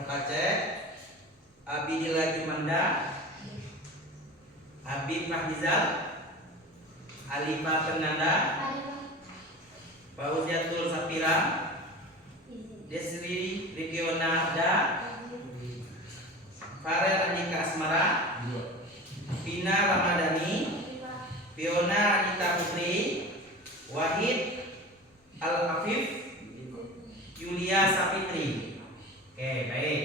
Kakak cek. Abidillah Jumanda, Habib Mahizal, Alifah Fernanda, Fauziatul Sapira, Desri Regiona Arda, Farel Andika Asmara, Vina Ramadhani, Fiona Anita Putri, Wahid Al-Afif, Yulia Sapitri. Oke, baik.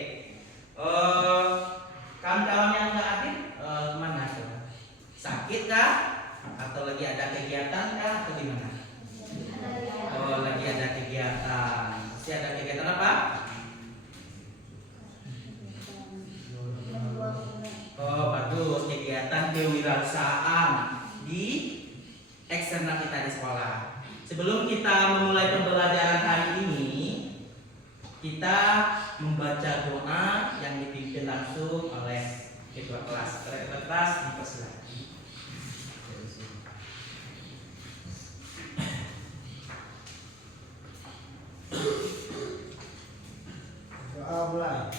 Kawan-kawan yang nggak hadir kemana tuh? Sakit kah? Atau lagi ada kegiatan kah? Atau gimana? Oh, lagi ada kegiatan. Pasti ada kegiatan apa? Oh, bagus. Kegiatan kewirausahaan di eksternal kita di sekolah. Sebelum kita memulai pembelajaran hari ini, kita membaca doa yang dipimpin langsung oleh ketua kelas. Ketua kelas dipersilakan. Doa mulai.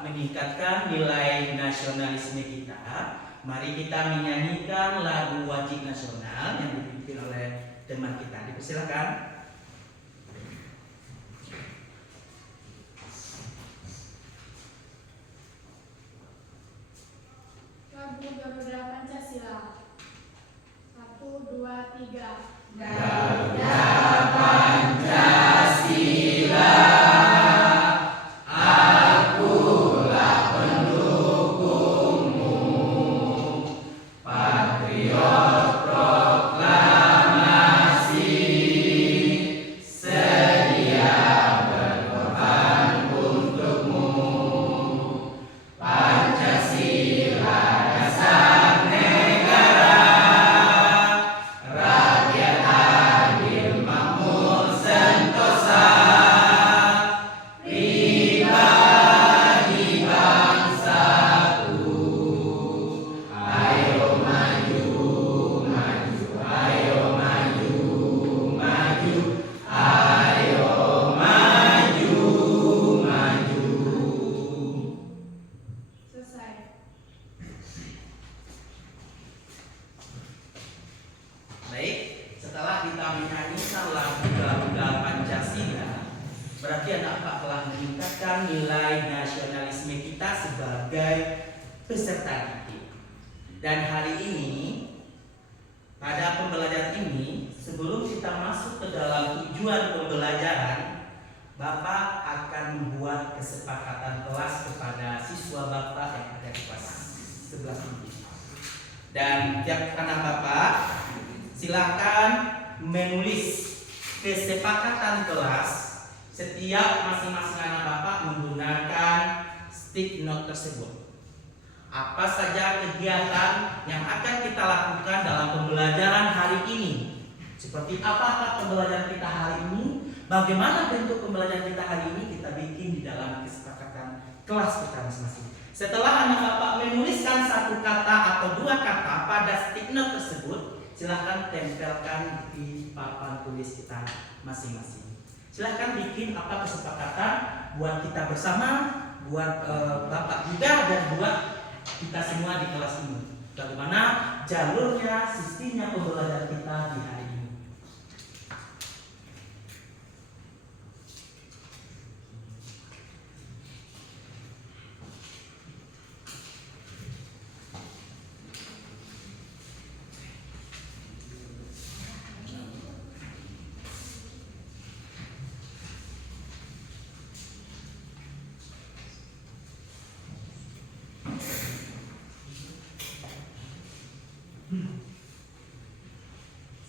Meningkatkan nilai nasionalisme kita. Mari kita menyanyikan lagu wajib nasional yang dipimpin oleh teman kita. Dipersilakan. Lagu Garuda Pancasila. 1, 2, 3. Garuda Pancasila. Berarti anak-anak telah meningkatkan nilai nasionalisme kita sebagai peserta didik. Dan hari ini, pada pembelajaran ini, sebelum kita masuk ke dalam tujuan pembelajaran, Bapak akan membuat kesepakatan kelas kepada siswa Bapak yang ada di kelas sebelah ini. Dan tiap anak Bapak silakan menulis kesepakatan kelas. Setiap masing-masing anak Bapak menggunakan stick note tersebut. Apa saja kegiatan yang akan kita lakukan dalam pembelajaran hari ini? Seperti apakah pembelajaran kita hari ini? Bagaimana bentuk pembelajaran kita hari ini? Kita bikin di dalam kesepakatan kelas kita masing-masing. Setelah anak Bapak menuliskan satu kata atau dua kata pada stick note tersebut, silahkan tempelkan di papan tulis kita masing-masing. Silahkan bikin apa kesepakatan buat kita bersama, buat Bapak juga dan buat kita semua di kelas ini. Bagaimana jalurnya, sistemnya pembelajaran kita di hari ini.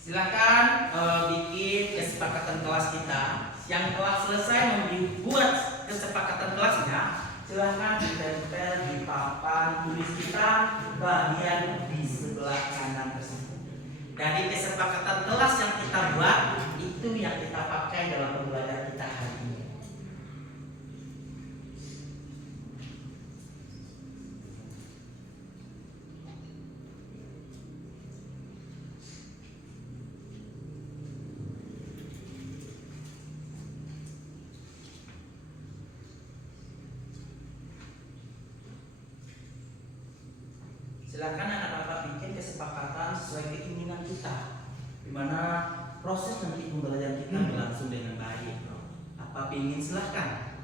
Silakan bikin kesepakatan kelas kita. Yang telah selesai membuat kesepakatan kelasnya, silakan ditempel di papan tulis kita bagian di sebelah kanan tersebut. Dari kesepakatan kelas yang kita buat, itu yang kita pakai dalam pembelajaran kita hari ini. Silakan anak bapak bikin kesepakatan sesuai keinginan kita, di mana proses nanti pembelajaran kita berlangsung dengan baik. Apa ingin silahkan.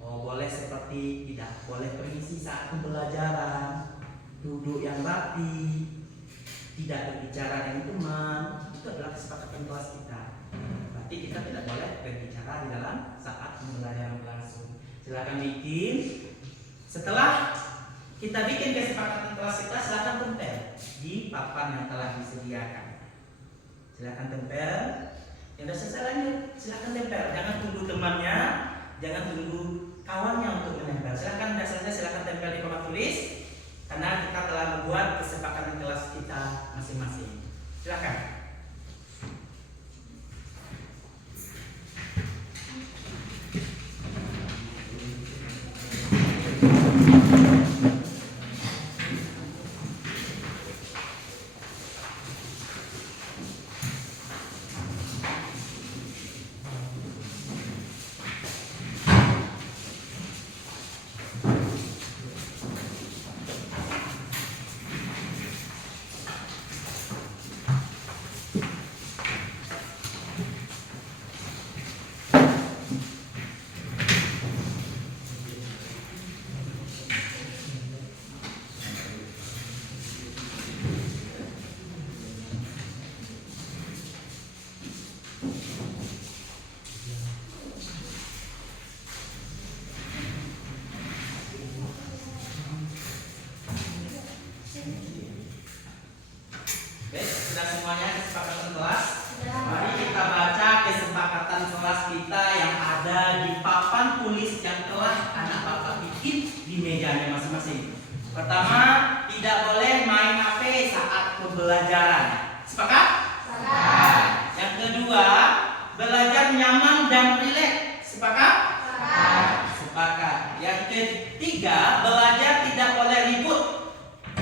Oh, boleh seperti tidak boleh permisi saat pembelajaran, duduk yang rapi, tidak berbicara dengan teman. Itu adalah kesepakatan kelas kita. Berarti kita tidak boleh berbicara di dalam saat pembelajaran berlangsung. Silakan bikin. Setelah kita bikin kesepakatan kelas kita, silakan tempel di papan yang telah disediakan. Silakan tempel. Yang sudah selesai lanjut, silakan tempel. Jangan tunggu temannya, jangan tunggu kawannya untuk menempel. Silakan sudah selesai, silakan tempel di papan tulis. Karena kita telah membuat kesepakatan kelas kita masing-masing. Silakan. Sudah semuanya kesepakatan kelas? Mari kita baca kesepakatan kelas kita yang ada di papan tulis yang telah anak bapak bikin di mejanya masing-masing. Pertama, tidak boleh main HP saat pembelajaran. Sepakat? Sepakat. Yang kedua, belajar nyaman dan rileks. Sepakat? Sepakat. Sepakat. Yang ketiga, belajar tidak boleh ribut.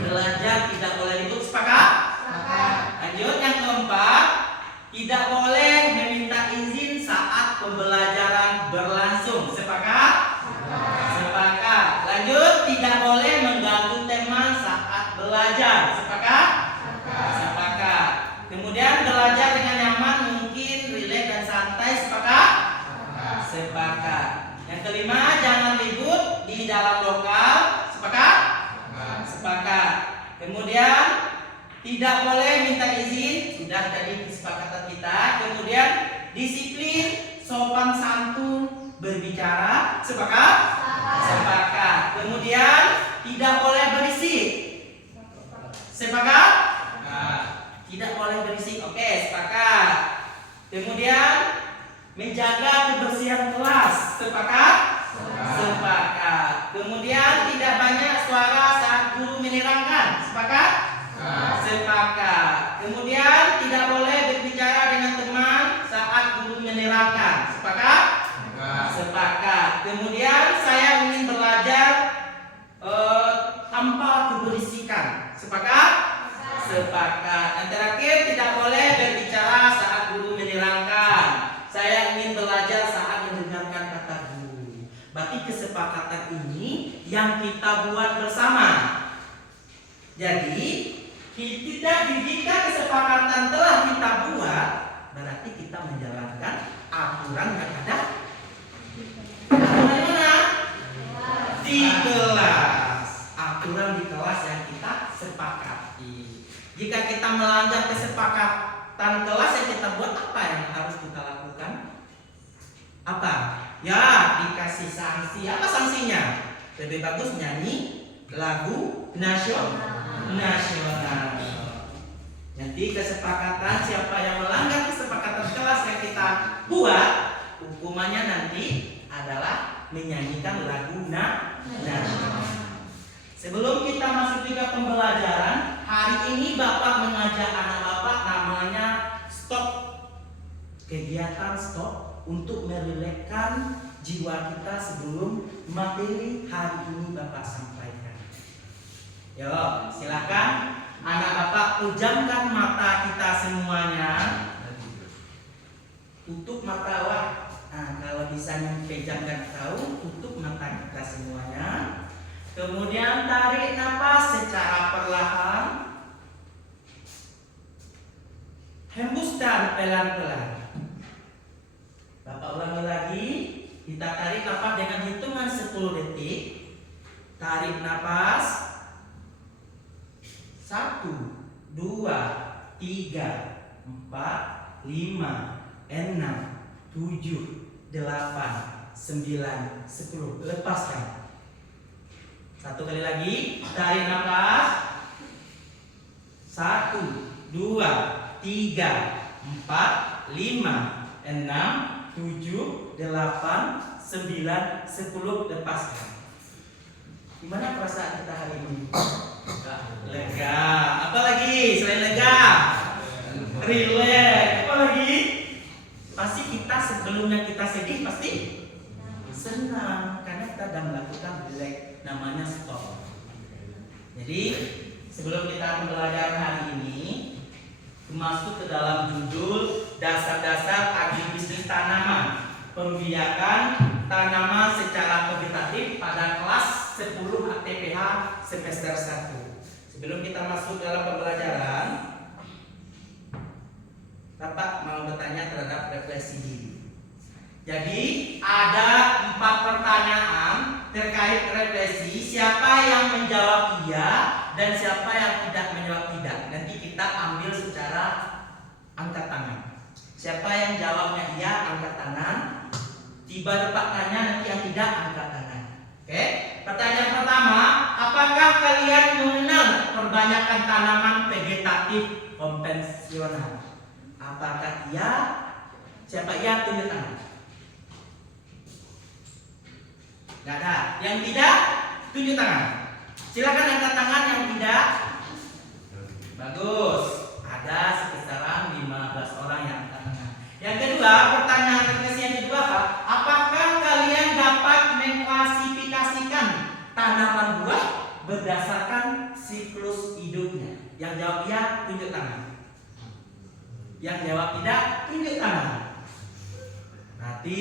Belajar tidak boleh ribut. Sepakat? Lanjut, yang keempat, tidak boleh meminta izin saat pembelajaran berlangsung. Sepakat? Sepakat. Lanjut, tidak boleh mengganggu teman saat belajar. Sepakat? Sepakat. Kemudian belajar dengan nyaman, mungkin rileks dan santai. Sepakat? Sepakat. Yang kelima, jangan ribut di dalam lokal. Sepakat? Sepakat. Kemudian tidak boleh minta izin, sudah tadi kesepakatan kita. Kemudian disiplin, sopan santun, berbicara. Sepakat? Sepakat. Kemudian tidak boleh berisik. Sepakat? Tidak boleh berisik. Oke, sepakat. Kemudian menjaga kebersihan kelas. Sepakat? Sepakat. Kemudian tidak banyak suara saat guru menerangkan. Sepakat? Sepakat. Kemudian tidak boleh berbicara dengan teman saat guru menerangkan. Sepakat? Sepakat. Kemudian saya ingin belajar tanpa keberisikan. Sepakat? Sepakat. Yang terakhir, tidak boleh berbicara saat guru menerangkan. Saya ingin belajar saat mendengarkan kata guru. Berarti kesepakatan ini yang kita buat bersama. Jadi jika kesepakatan telah kita buat, berarti kita menjalankan aturan yang ada. Aturan di mana? Di kelas. Aturan di kelas yang kita sepakati. Jika kita melanggar kesepakatan kelas yang kita buat, apa yang harus kita lakukan? Apa? Ya, dikasih sanksi. Apa sanksinya? Lebih bagus nyanyi lagu nasional. Nanti kesepakatan siapa yang melanggar kesepakatan kelas yang kita buat, hukumannya nanti adalah menyanyikan lagu nasional. Sebelum kita masuk juga pembelajaran, hari ini Bapak mengajak anak Bapak namanya stop. Kegiatan stop untuk merilekskan jiwa kita sebelum materi hari ini Bapak sampaikan. Yo, silakan anak Bapak pejamkan mata kita semuanya. Tutup mata wah. Nah, kalau bisa pejamkan tahu, tutup mata kita semuanya. Kemudian tarik nafas secara perlahan. Hembuskan pelan-pelan. Bapak ulangi lagi. Kita tarik nafas dengan hitungan 10 detik. Tarik nafas. 1, 2, 3, 4, 5, 6, 7, 8, 9, 10. Lepaskan. Satu kali lagi, tarik nafas. 1, 2, 3, 4, 5, 6, 7, 8, 9, 10. Lepaskan. Gimana perasaan kita hari ini? Lega. Apa lagi selain lega? Relax. Apa lagi? Pasti kita sebelumnya kita sedih pasti senang karena kita sedang melakukan relax, namanya stop. Jadi sebelum kita pembelajaran hari ini masuk ke dalam judul dasar-dasar agribisnis tanaman, pembiakan tanaman secara vegetatif pada kelas 10 HTPH semester 1. Sebelum kita masuk dalam pembelajaran, Bapak mau bertanya terhadap refleksi diri. Jadi ada 4 pertanyaan terkait refleksi. Siapa yang menjawab iya dan siapa yang tidak menjawab tidak. Nanti kita ambil secara angkat tangan. Siapa yang jawabnya iya angkat tangan. Tiba Bapak tanya, nanti yang tidak angkat tangan. Oke? Pertanyaan pertama, apakah kalian mengenal perbanyakan tanaman vegetatif konvensional? Apakah iya? Siapa iya tunjuk tangan. Gak ada. Yang tidak tunjuk tangan. Silakan angkat tangan yang tidak. Bagus. Ada sekitar 15 orang yang angkat tangan. Yang kedua, pertanyaan refleksi yang kedua Pak, apakah kalian dapat mengklasifikasikan tanaman buah berdasarkan siklus hidupnya? Yang jawab iya tunjuk tangan. Yang jawab tidak tunjuk tangan. Berarti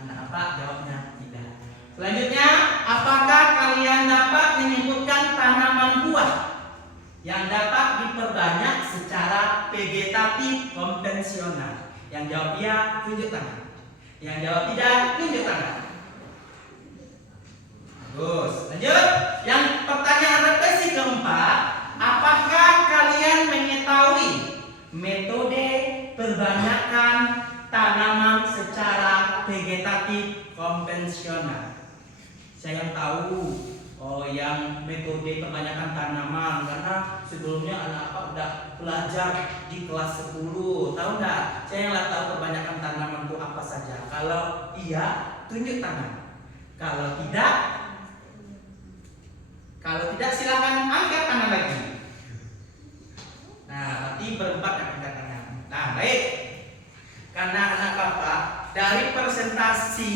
anak apa jawabnya tidak. Selanjutnya, apakah kalian dapat menyebutkan tanaman buah yang dapat diperbanyak secara vegetatif konvensional? Yang jawab iya tunjuk tangan. Yang jawab tidak tunjuk tangan. Bagus. Lanjut. Yang pertanyaan refleksi keempat, apakah kalian mengetahui metode perbanyakan tanaman secara vegetatif konvensional? Saya yang tahu yang metode perbanyakan tanaman karena sebelumnya anak apa udah belajar di kelas 10. Tahu nggak? Saya yang tahu perbanyakan tanaman itu apa saja. Kalau iya tunjuk tangan. Kalau tidak silakan angkat tangan lagi. Nah, berarti berempat yang angkat tangan. Nah, baik. Karena anak Bapak dari presentasi,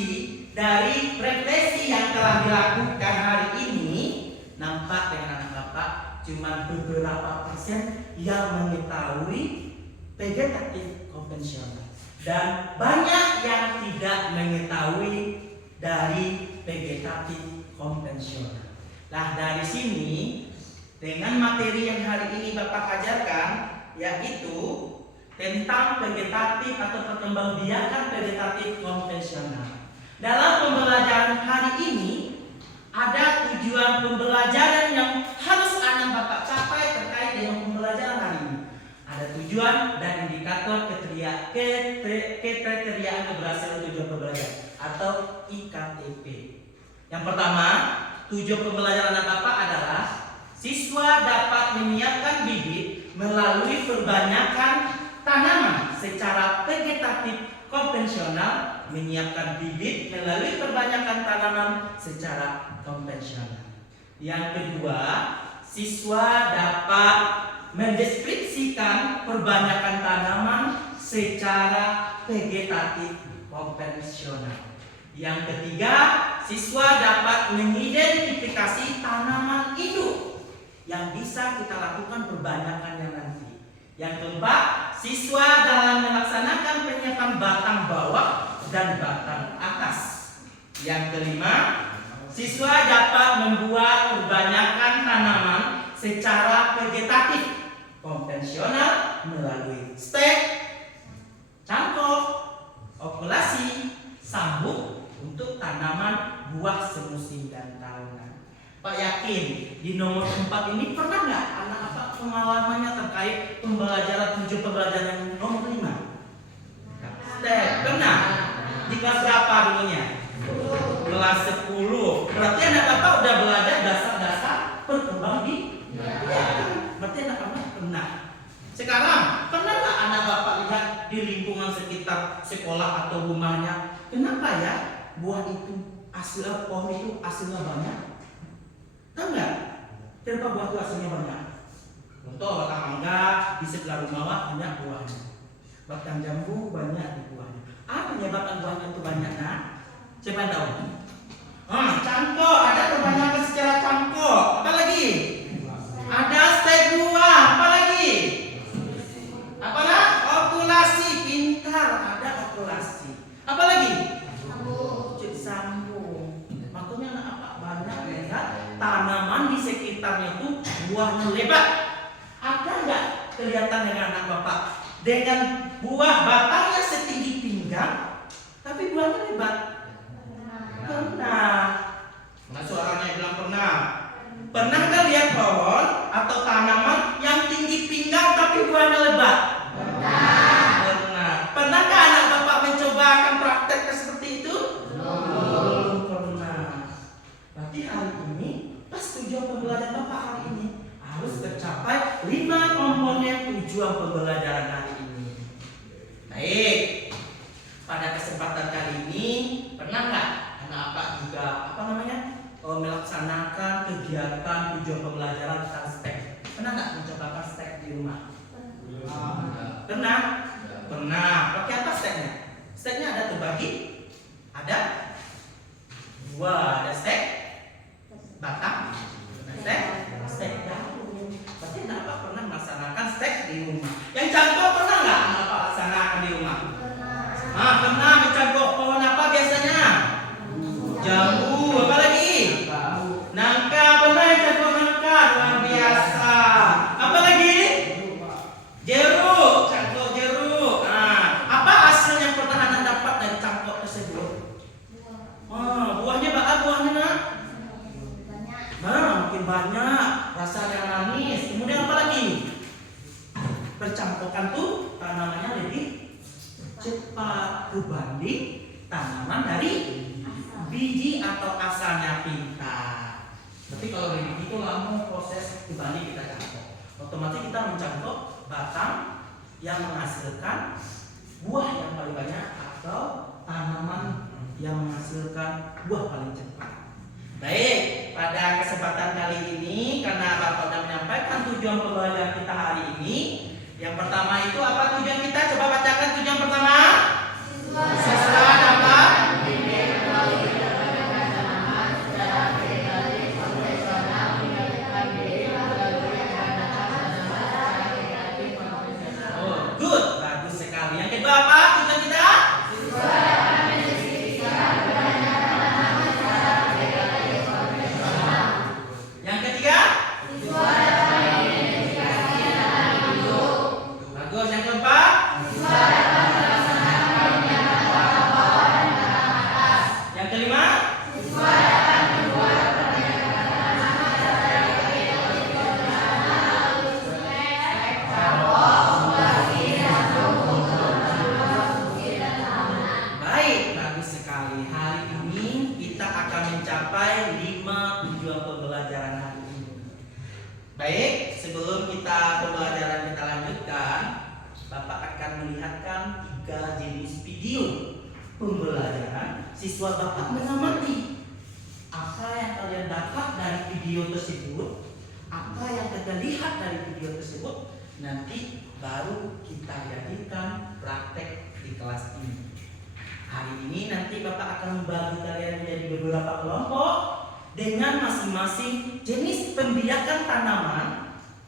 dari refleksi yang telah dilakukan hari ini, nampak dengan anak Bapak cuma beberapa persen yang mengetahui vegetatif konvensional dan banyak yang tidak mengetahui dari vegetatif konvensional. Nah, dari sini dengan materi yang hari ini Bapak ajarkan, yaitu tentang vegetatif atau perkembangbiakan vegetatif konvensional. Dalam pembelajaran hari ini ada tujuan pembelajaran yang harus anak Bapak capai terkait dengan pembelajaran hari ini. Ada tujuan dan indikator keteriaan keberhasilan tujuan pembelajaran atau IKTP. Yang pertama, tujuan pembelajaran anak Bapak adalah siswa dapat menyiapkan bibit melalui perbanyakan tanaman secara vegetatif konvensional, menyiapkan bibit melalui perbanyakan tanaman secara konvensional. Yang kedua, siswa dapat mendeskripsikan perbanyakan tanaman secara vegetatif konvensional. Yang ketiga, siswa dapat mengidentifikasi tanaman induk yang bisa kita lakukan perbanyakannya nanti. Yang keempat, siswa dalam melaksanakan penyiapan batang bawah dan batang atas. Yang kelima, siswa dapat membuat perbanyakan tanaman secara vegetatif konvensional melalui stek, cangkok, okulasi, sambung untuk tanaman buah semusim dan tahunan. Pak yakin di nomor 4 ini pernah nggak anak apa pengalamannya terkait pembelajaran 7 pembelajaran yang nomor 5? Stek, pernah? Di kelas berapa dulunya? Kelas 10. Berarti anak bapak udah belajar dasar-dasar berkembang di berarti anak-anak pernah. Sekarang pernah nggak anak bapak lihat di lingkungan sekitar sekolah atau rumahnya, kenapa ya buah itu pohon itu hasilnya banyak? Tahu nggak? Kenapa buah itu hasilnya banyak? Contoh batang mangga di sebelah rumah banyak buahnya. Batang jambu banyak di buahnya. Apa penyebabkan buahnya itu banyak? Nah, siapa yang tahu? Cangkok, ada kebanyakan secara cangkok. Apa lagi? Ada stek buah. Apa lagi? Apa lah? Okulasi, pintar. Ada okulasi. Apa lagi? Sambung. Makanya apa? Banyak lihat tanaman di sekitarnya itu buahnya lebat. Ada nggak kelihatan dengan anak bapak? Dengan buah batangnya setinggi pinggang, tapi buahnya lebat. Pernah. Nah, suaranya bilang pernah. Pernah nggak lihat pohon atau tanaman yang tinggi pinggang tapi buahnya lebat? Pernah. Pernahkah anak bapak mencoba akan praktek seperti itu? Belum pernah. Berarti hari ini pas tujuan pembelajaran bapak hari ini harus tercapai 5 komponen tujuan pembelajaran hari ini. Baik. Pada kesempatan kali ini pernah nggak anak bapak juga melaksanakan kegiatan tujuan pembelajaran tentang stek? Pernah nggak mencoba stek di rumah? Pernah? Pernah. Pakai apa steknya? Steknya ada terbagi. Ada 2, ada stek batang, stek daun. Berarti anak bapak pernah melaksanakan stek di rumah. Yang cangkok pernah nggak anak bapak laksanakan di rumah? Pernah mencangkok pohon apa biasanya? Jambu. Apa lagi? Nangka. Pernah mencangkok nangka? Luar biasa. Apa lagi? Jeruk. Cangkok jeruk. Apa hasil yang pernah anak dapat dari cangkok tersebut? Buahnya buahnya nak? Makin banyak. Rasanya manis. Kemudian apa lagi? Percangkokan tuh tanamannya lebih cepat dibanding tanaman dari biji atau asalnya pintar. Tapi kalau dari biji itu lama proses dibanding kita cangkok. Otomatis kita mencangkok batang yang menghasilkan buah yang paling banyak atau tanaman yang menghasilkan buah paling cepat. Baik, pada kesempatan kali ini karena Bapak sudah menyampaikan tujuan pembelajaran kita hari ini. Yang pertama itu apa tujuan kita? Coba bacakan tujuan pertama. Siswa dapat good, bagus sekali. Yang kedua apa tujuan kita? Yang ketiga? Bagus. Yang keempat? Bapak akan melihatkan 3 jenis video pembelajaran. Siswa Bapak mengamati apa yang kalian dapat dari video tersebut, apa yang kita lihat dari video tersebut, nanti baru kita jadikan praktek di kelas ini. Hari ini nanti Bapak akan membagi kalian menjadi beberapa kelompok dengan masing-masing jenis pembiakan tanaman,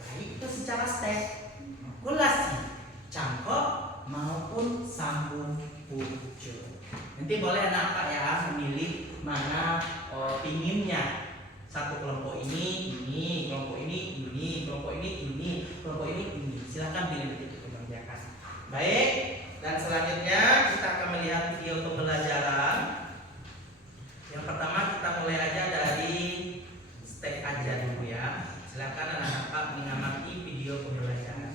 baik itu secara stek, makulasi, cangkok maupun sambung pucuk. Nanti boleh anak-anak ya memilih mana pinginnya. Satu kelompok ini, kelompok ini, kelompok ini, kelompok ini. Silakan pilih begitu pembiakan. Baik, dan selanjutnya kita akan melihat video pembelajaran. Yang pertama kita mulai aja dari stek aja dulu ya. Silakan anak-anak mengamati video pembelajaran.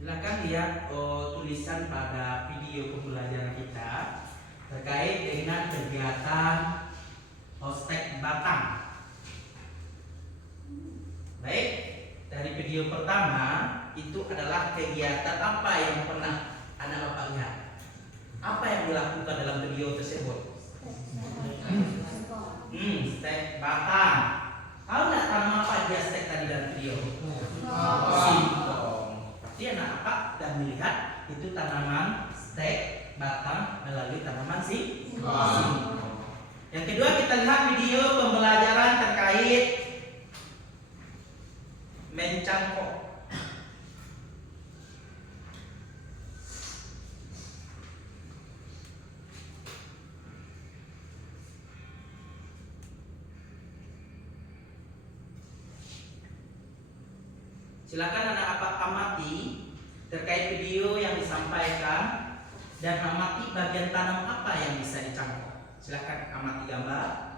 Silakan lihat tulisan pada video pembelajaran kita terkait dengan kegiatan Hostek Batang. Baik, dari video pertama itu adalah kegiatan apa yang pernah anak bapak lihat? Apa yang dilakukan dalam video tersebut? Stek batang. Tahu nggak tanaman apa aja stek tadi dalam video? Singkong. Berarti anak bapak sudah melihat itu tanaman stek batang melalui tanaman singkong. Yang kedua kita lihat video pembelajaran terkait mencangkok. Silakan anak-anak amati terkait video yang disampaikan dan amati bagian tanam apa yang bisa dicangkok. Silakan amati gambar.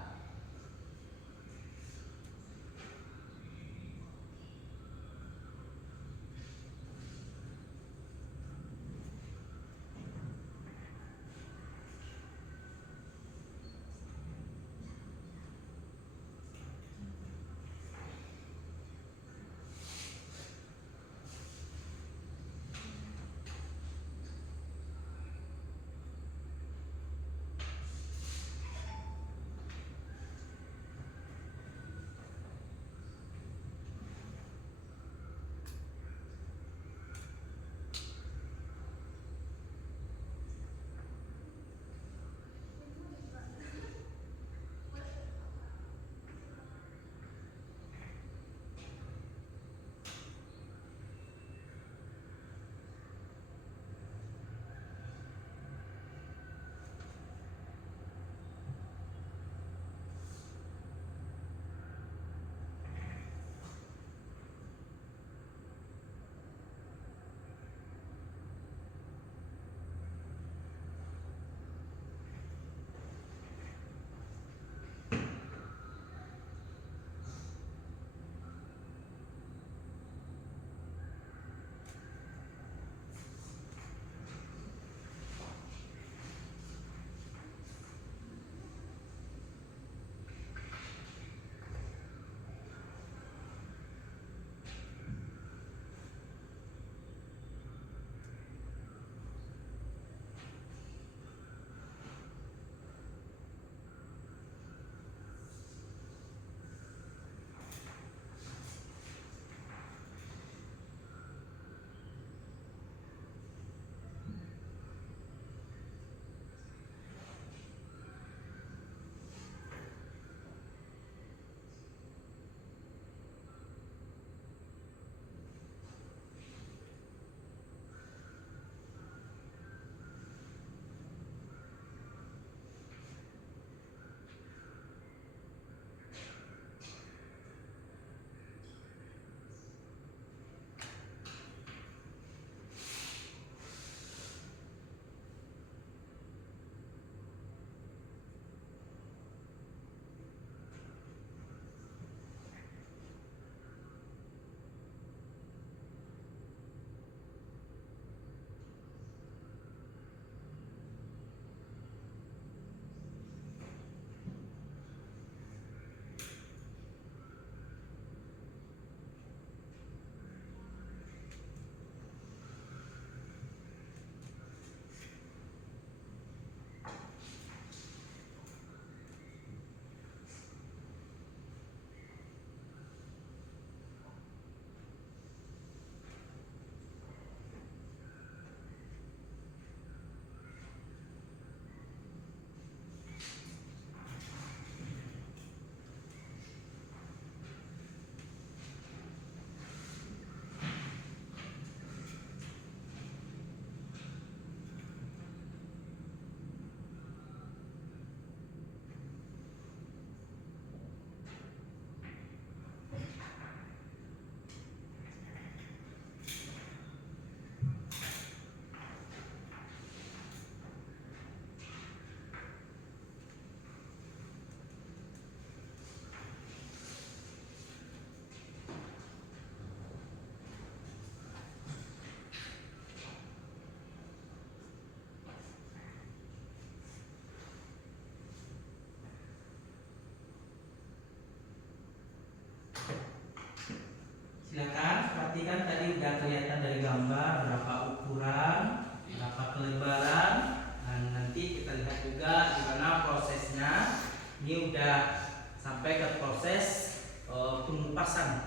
Ini udah sampai ke proses pengupasan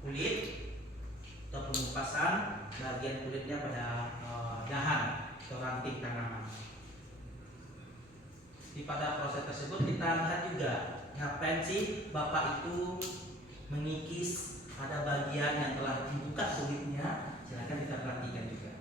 kulit atau pengupasan bagian kulitnya pada dahan atau ranting tanaman. Di pada proses tersebut kita lihat juga ngapain sih bapak itu mengikis pada bagian yang telah dibuka kulitnya. Silahkan kita perhatikan juga.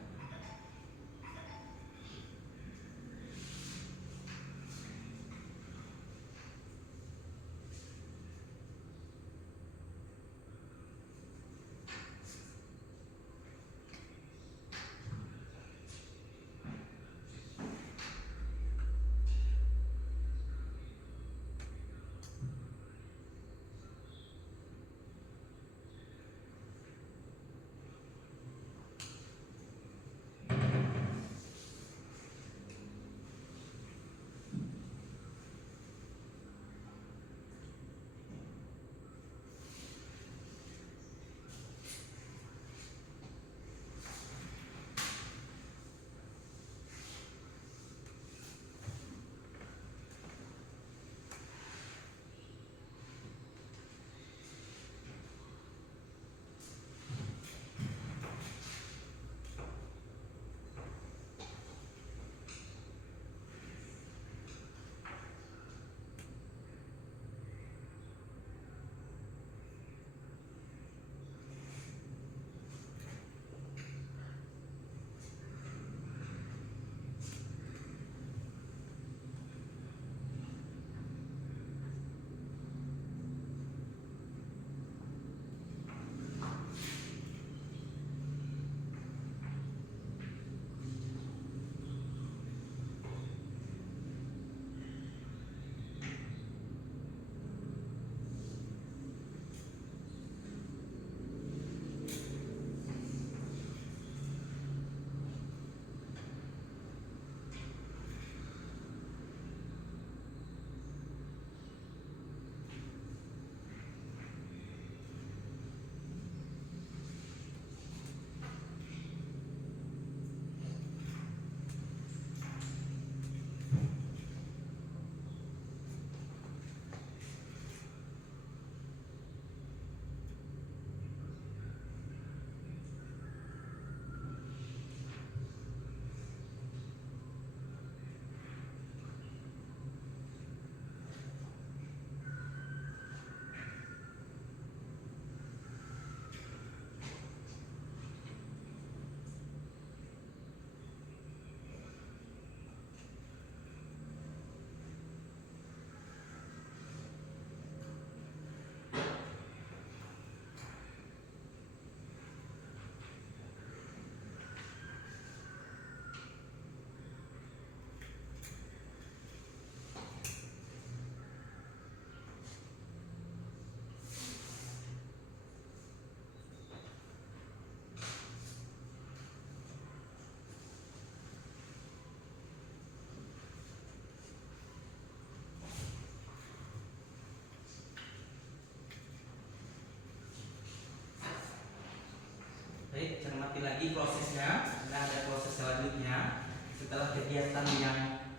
Baik, cermati lagi prosesnya. Nah, ada proses selanjutnya. Setelah kegiatan yang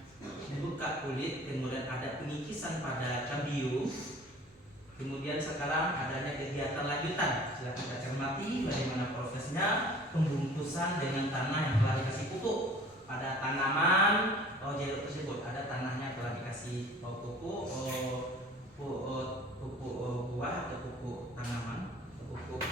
membuka kulit, kemudian ada pengikisan pada kambium. Kemudian sekarang adanya kegiatan lanjutan. Silahkan kita cermati bagaimana prosesnya pembungkusan dengan tanah yang telah dikasih pupuk pada tanaman jeruk tersebut. Ada tanahnya telah dikasih pupuk, pupuk buah atau pupuk tanaman, atau pupuk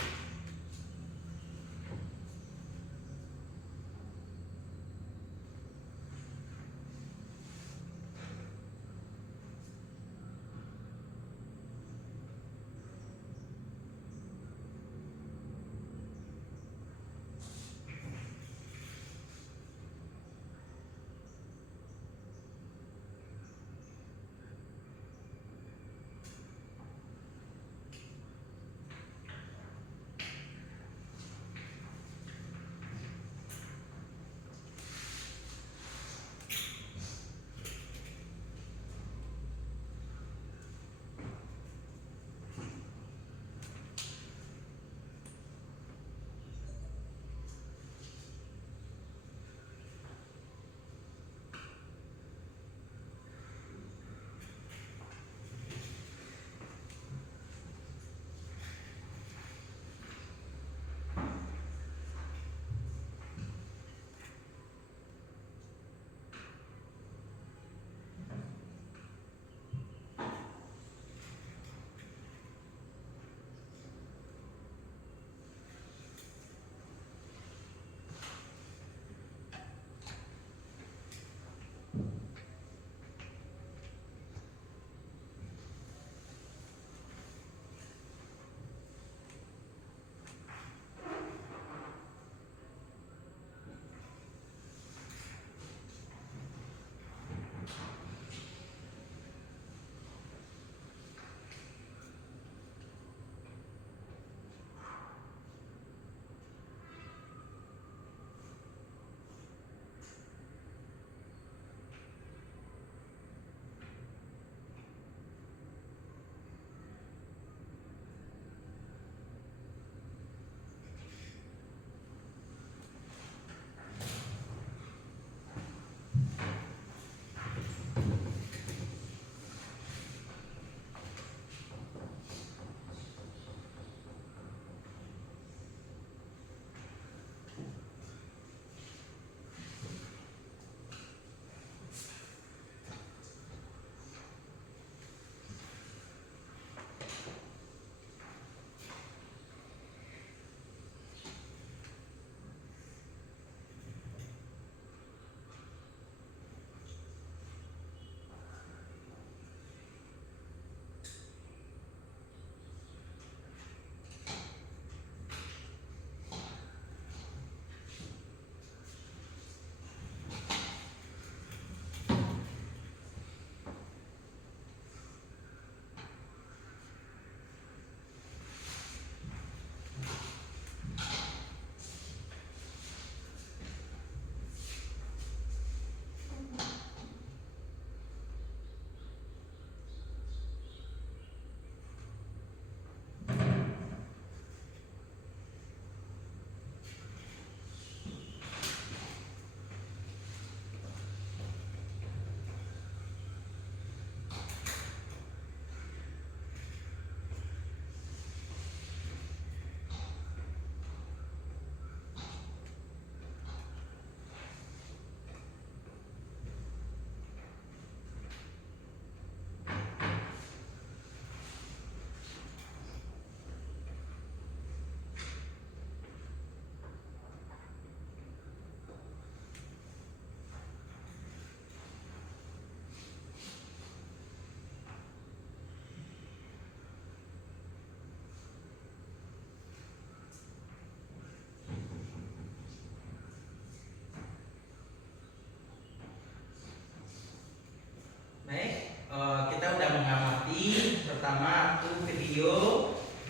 pertama itu video.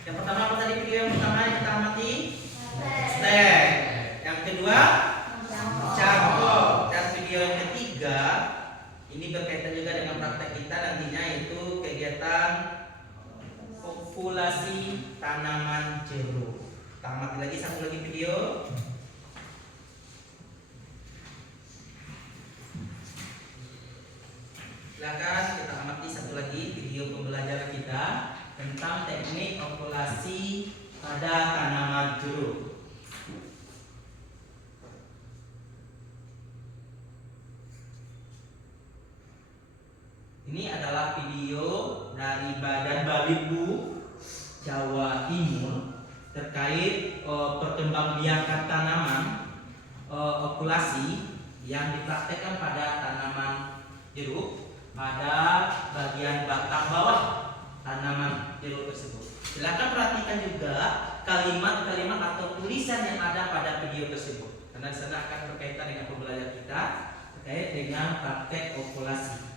Yang pertama apa tadi video yang pertama yang kita amati? Stek. Yang kedua cangkok. Dan video yang ketiga ini berkaitan juga dengan praktek kita nantinya, yaitu kegiatan populasi tanaman jeruk. Kita amati lagi satu lagi video. Silakan kita amati satu lagi video pembelajaran kita tentang teknik populasi pada tanaman jeruk. Ini adalah video dari Badan Balibu Jawa Timur terkait perkembangbiakan tanaman populasi yang dipraktekkan pada tanaman jeruk pada bagian batang bawah tanaman jeruk tersebut. Silakan perhatikan juga kalimat-kalimat atau tulisan yang ada pada video tersebut, karena di sana akan berkaitan dengan pembelajaran kita terkait dengan praktek populasi.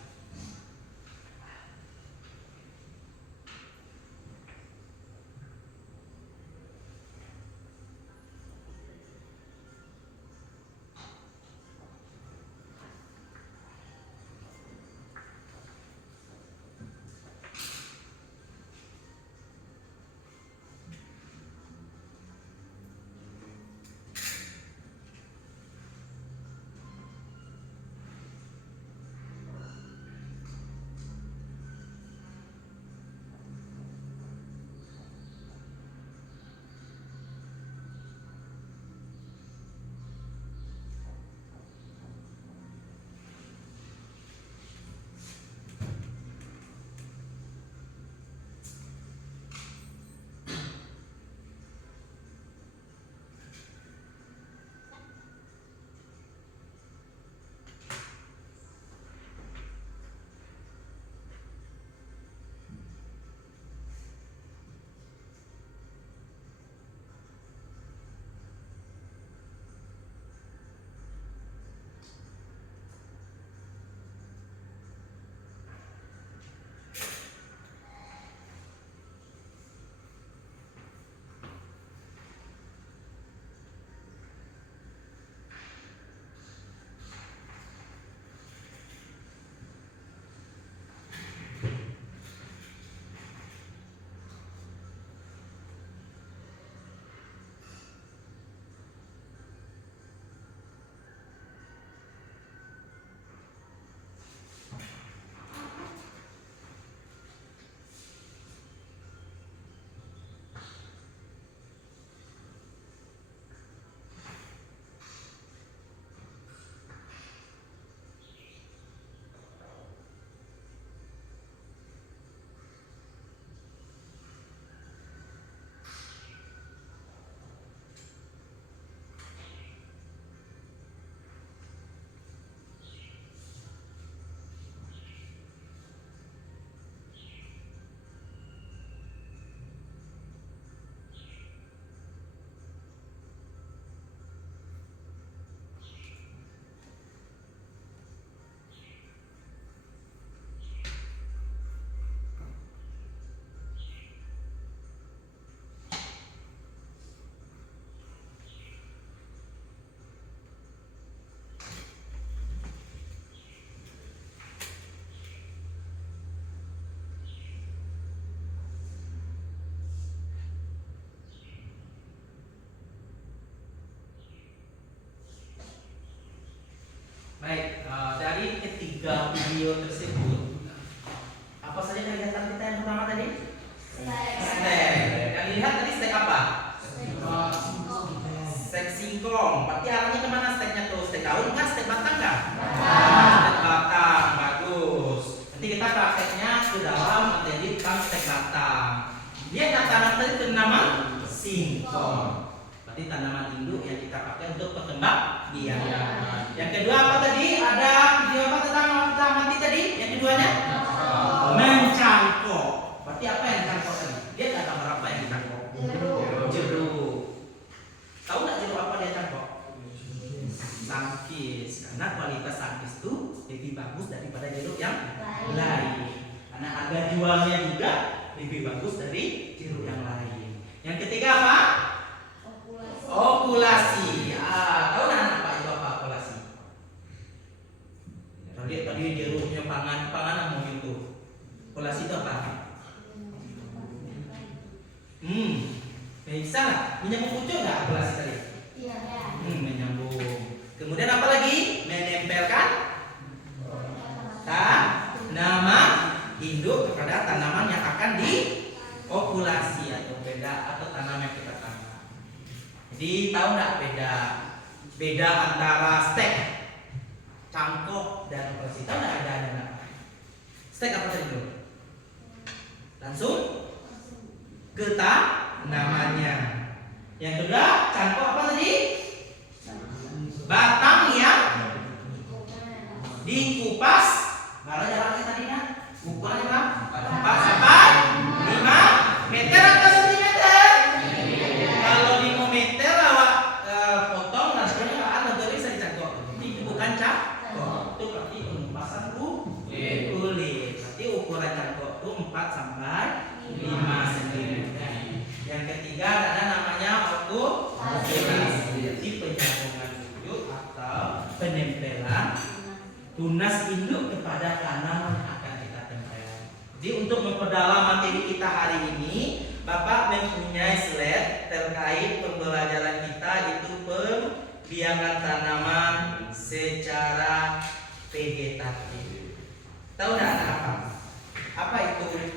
Baik, dari ketiga video tersebut, apa saja kegiatan kita yang pertama tadi? Stek. Yang dilihat tadi stek apa? Stek singkong. Berarti arahnya kemana steknya tuh? Stek daun kan? Stek batang kan? Stek batang, bagus. Nanti kita prakteknya ke dalam materi tentang stek batang. Dia tanaman tadi tanaman singkong. Berarti tanaman induk yang kita pakai untuk perkembangbiakan. Yang kedua apa tadi? Ada video apa tentang kita amati tadi? Yang keduanya? Mencangkok. Berarti apa yang cangkok tadi? Dia ada gambar apa yang dicangkok? Jeruk. Tahu nggak jeruk apa dia cangkok? Sangkis. Karena kualitas sangkis itu lebih bagus daripada jeruk yang lain. Karena harga jualnya juga lebih bagus dari jeruk yang lain. Yang ketiga apa? Populasi. Okulasi. Tahu nggak apa itu apa okulasi? Tadi jeruknya pangan mau itu. Okulasi itu apa? Bisa nggak? Menyambung pucuk nggak okulasi tadi? Iya. Menyambung. Kemudian apa lagi? Menempelkan tanaman induk kepada tanaman yang akan diokulasi atau tanaman yang kita tanam. Jadi tahu nggak beda antara stek, cangkok dan okulasi? Tahu nggak ada nggak? Stek apa tadi dulu? Langsung ke tanamannya. Yang kedua cangkok apa tadi? Batang yang dikupas. Kalau jaraknya tadinya ukurannya berapa? 4 sampai 5 meter atau sentimeter? Kalau 5 meter awak potong dan sebagainya ada jadi bisa dicangkok. Ini bukan cangkok. Itu berarti pengupasan kulit. Berarti ukuran cangkok itu 4 sampai 5 cm. Yang ketiga ada namanya okulasi. Jadi penyambungan wujud atau penempelan tunas induk kepada tanaman yang akan kita tempel. Jadi untuk memperdalam materi kita hari ini, Bapak mempunyai slide terkait pembelajaran kita itu pembiakan tanaman secara vegetatif. Tahu nggak ada apa? Apa itu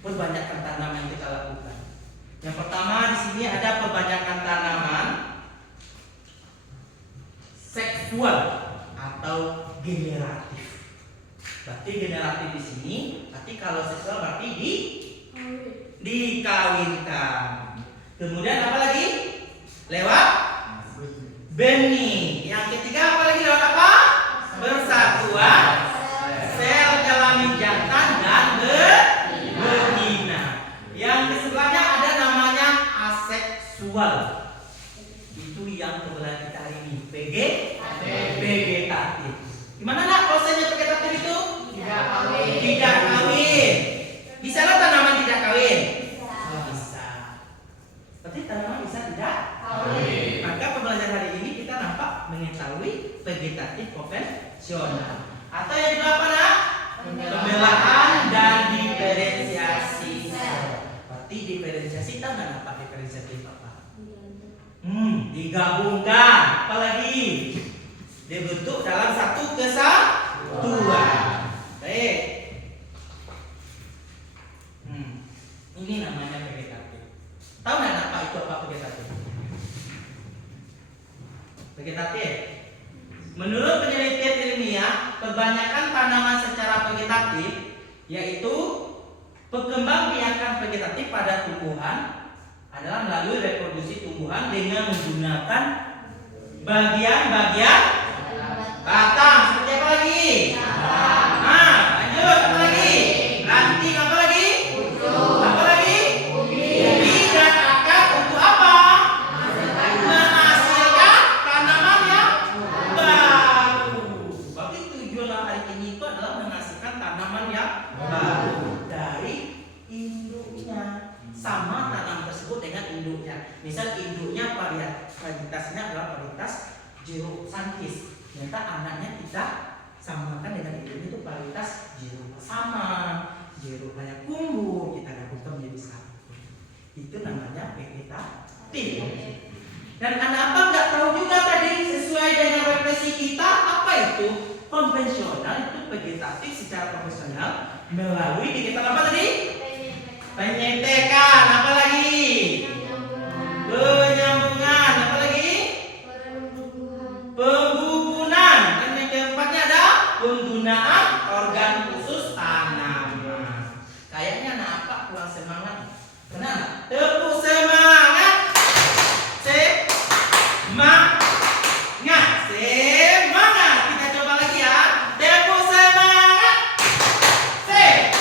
perbanyakan tanaman yang kita lakukan? Yang pertama di sini ada perbanyakan tanaman seksual atau generatif. Berarti generatif di sini, berarti kalau seksual berarti dikawinkan. Kemudian apa lagi? Lewat benih. Yang ketiga apa lagi? Lewat apa? Persatuan sel kelamin jantan dan betina. Yang kesebelahnya ada namanya aseksual. Itu yang pembelajaran kita hari ini. Vegetatif. Gimana nak prosesnya vegetatif itu? Tidak kawin. Bisa lah tanaman tidak kawin? Bisa. Berarti tanaman bisa tidak kawin. Maka pembelajaran hari ini kita nampak mengetahui vegetatif konvensional. Atau yang kedua apa nak? Pembelahan dan diferensiasi. Berarti diferensiasi tahu nggak apa diferensiasi apa? Digabungkan. Apalagi dibentuk dalam satu kesatuan. Baik. Ini namanya vegetatif. Tahu nggak apa itu apa vegetatif? Vegetatif. Menurut penelitian ilmiah, kebanyakan tanaman secara vegetatif yaitu perkembangbiakan vegetatif pada tumbuhan adalah melalui reproduksi tumbuhan dengan menggunakan bagian-bagian batang. Seperti apa lagi? Lanjut apa lagi? Ranting apa lagi? Apa lagi? Bumi dan akar untuk apa? Menghasilkan tanaman yang baru. Berarti tujuan hari ini itu adalah menghasilkan tanaman yang baru dari induknya. Sama tanam tersebut dengan induknya. Misal induknya varietasnya adalah varietas jeruk sankis. Ternyata anaknya kita samakan dengan induknya itu varietas jeruk saman, jeruk banyak kumbu, kita gabungkan menjadi satu. Itu namanya vegetatif. Dan anak apa nggak tahu juga tadi sesuai dengan referensi kita apa itu konvensional itu vegetatif secara profesional melalui kegiatan apa tadi? Penyetekan, apa lagi? Penyambungan, apa lagi? Pembubuhan. Dan yang keempatnya ada penggunaan organ khusus tanaman. Kayaknya anak apa kurang semangat? Kenapa? Tepuk semangat. Semangat. Kita coba lagi ya. Tepuk semangat. Semangat.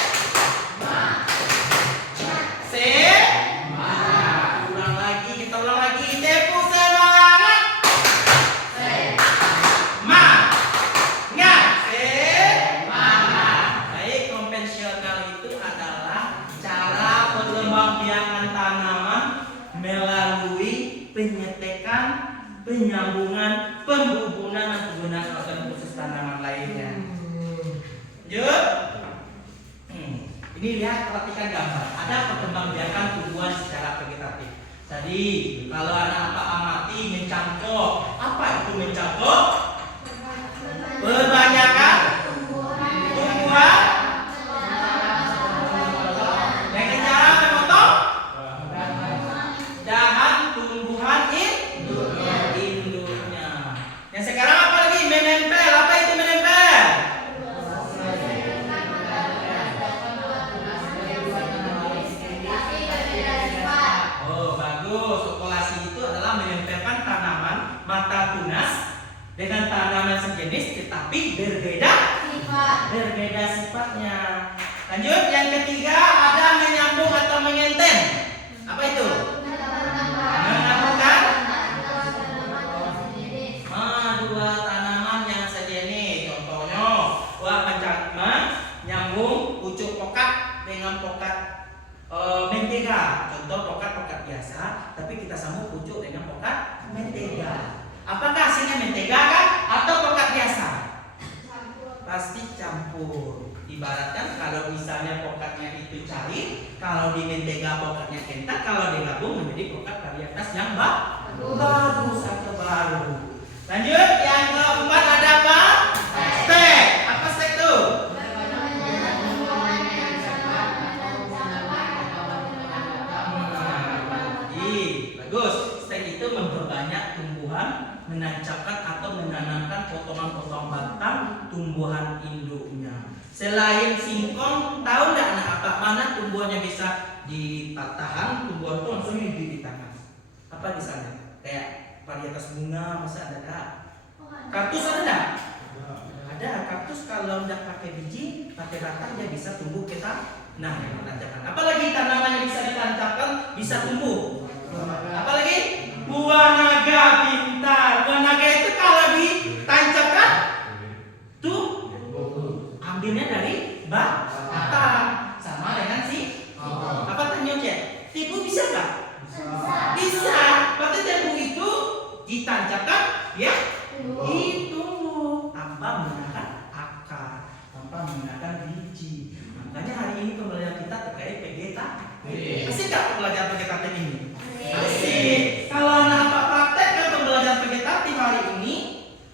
Ini lihat, perhatikan gambar. Ada perkembangbiakan tumbuhan secara vegetatif. Tadi kalau anak apa amati mencangkok. Apa itu mencangkok? Perbanyakan tumbuhan dengan cara memotong dahan tumbuhan induknya. Yang sekarang apa lagi? Menempel. Apa itu menempel? Oh, bagus. Okulasi itu adalah menempelkan tanaman mata tunas dengan tanaman sejenis tetapi berbeda sifatnya. Lanjut, yang ketiga ada menyambung atau mengenten. Apa itu? Menyambungkan dua tanaman yang sejenis. Contohnya, menyambung pucuk pokat dengan pokat mentega. Contoh pokat biasa, tapi kita sambung pucuk dengan pokat mentega. Apakah hasilnya mentega kan? Atau pokat biasa? Pasti campur. Ibaratkan kalau misalnya pokatnya itu cair, kalau di mentega pokatnya kental, kalau digabung menjadi pokat varietas yang bagus atau baru. Lanjut, yang keempat ada apa? Stek. Apa stek itu? Bagus. Stek itu memperbanyak tumbuhan, menancapkan atau menanamkan potongan-potongan batang tumbuhan induknya. Selain singkong, tahu nggak anak apa mana tumbuhan yang bisa ditahan? Tumbuhan itu langsung di tangan. Apa misalnya? Kayak varietas bunga, masa ada nggak? Kaktus ada nggak? Ada. Kaktus kalau nggak pakai biji, pakai batang dia bisa tumbuh kita. Nah, yang menancapkan. Apalagi tanaman yang bisa ditancapkan bisa tumbuh. Apalagi buah naga, pintar. Buah naga itu kalau ditancapkan tuh ambilnya dari batang. Sama dengan apa tanya cek? Tipu bisa nggak? Bisa. Berarti tipu itu ditancapkan ya itu tanpa menggunakan akar, tanpa menggunakan biji. Makanya hari ini pembelajaran kita terkait vegetatif. Asik nggak pembelajaran vegetatif ini? Asik. Kalau anak praktekkan pembelajaran vegetatif hari ini,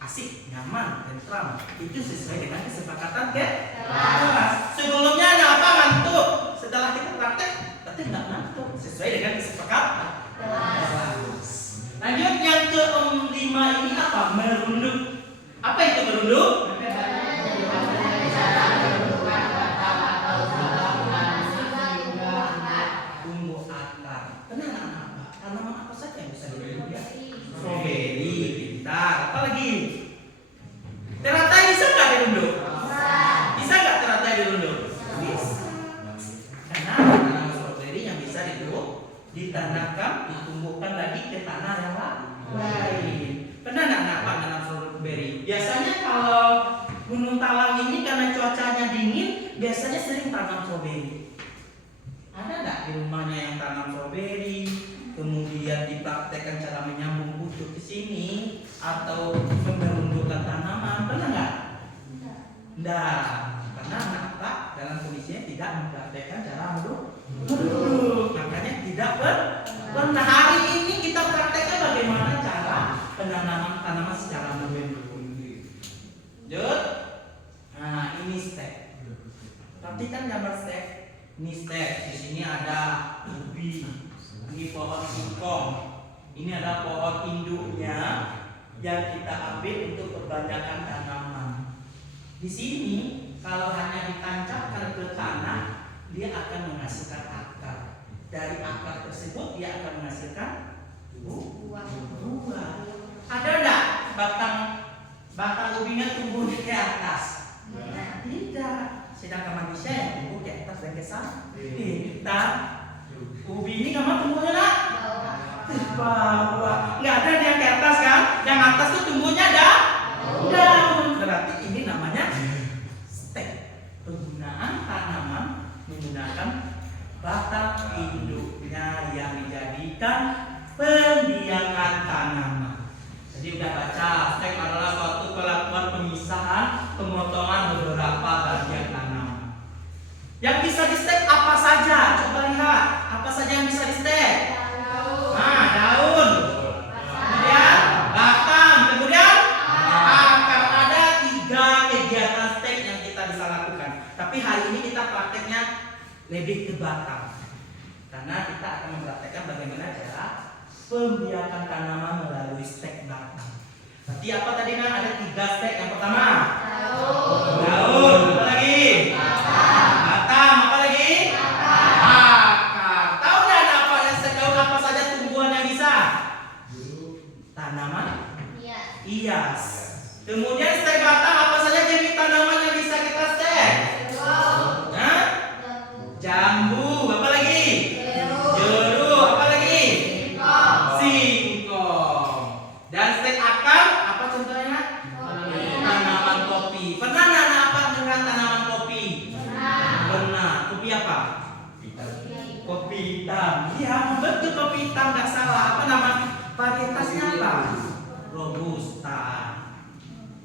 asik, nyaman, tentram. Itu sesuai dengan kesepakatan kelas. Sebelumnya anak apa ngantuk? Setelah kita praktek, berarti nggak ngantuk. Sesuai dengan kesepakatan kelas. Lanjut, yang kelima ini apa? Merunduk. Apa itu merunduk? Tumbuh akar. Kenapa anak-anak? Tanaman apa saja yang bisa dirunduk ya? Stroberi, pintar. Apa lagi? Teratai bisa nggak dirunduk? Bisa nggak teratai dirunduk? Bisa. Karena tanaman stroberi yang bisa ditanamkan, ditumbuhkan lagi ke tanah yang lain. Pernah nggak nampak nanam stroberi? Biasanya kalau Gunung Talang ini karena cuacanya dingin, biasanya sering tanam stroberi. Ada nggak di rumahnya yang tanam stroberi? Kemudian dipraktekkan cara menyambung pucuk ke sini atau merundukkan tanaman, pernah nggak? Nggak, karena apa? Dalam kondisinya tidak mempraktekkan cara merunduk, makanya tidak pernah. Hari ini kita praktekkan bagaimana cara penanaman tanaman secara merunduk. Lanjut. Nah, ini stek. Perhatikan gambar stek. Ini stek. Di sini ada ubi. Ini pohon singkong. Ini ada pohon induknya yang kita ambil untuk perbanyakan tanaman. Di sini kalau hanya ditancapkan ke tanah, dia akan menghasilkan akar. Dari akar tersebut dia akan menghasilkan buah. Ada enggak batang ubinya tumbuh di atas? Tidak. Sedangkan manusia yang tumbuh di atas dan ke sana. Ubi ini kamu tumbuhnya nak? Bawah. Nggak ada yang di atas kan? Yang atas tuh tumbuhnya daun. Berarti ini namanya stek. Penggunaan tanaman menggunakan batang induknya yang dijadikan pembiakan tanaman. Jadi udah baca, stek adalah suatu kelakuan pemisahan, pemotongan beberapa bagian tanaman. Yang bisa di stek prakteknya lebih ke batang. Karena kita akan mempraktekkan bagaimana cara pembiakan tanaman melalui stek batang. Berarti apa tadi Nak? Ada 3 stek. Yang pertama daun. Apa lagi? Batang. Apa lagi? Akar. Tahu nggak ada apa yang stek daun apa saja tumbuhan yang bisa? Tanaman hias. Kemudian stek batang apa saja jenis tanaman yang bisa kita stek? Hah? Jambu. Apa lagi? Jeruk. Apa lagi? Singkong. Dan stek akar apa contohnya? Tanaman kopi. Pernah nggak apa dengan tanaman kopi? Pernah. Kopi apa? Kopi hitam. Iya, betul kopi hitam, nggak salah. Apa nama varietasnya apa? Robusta.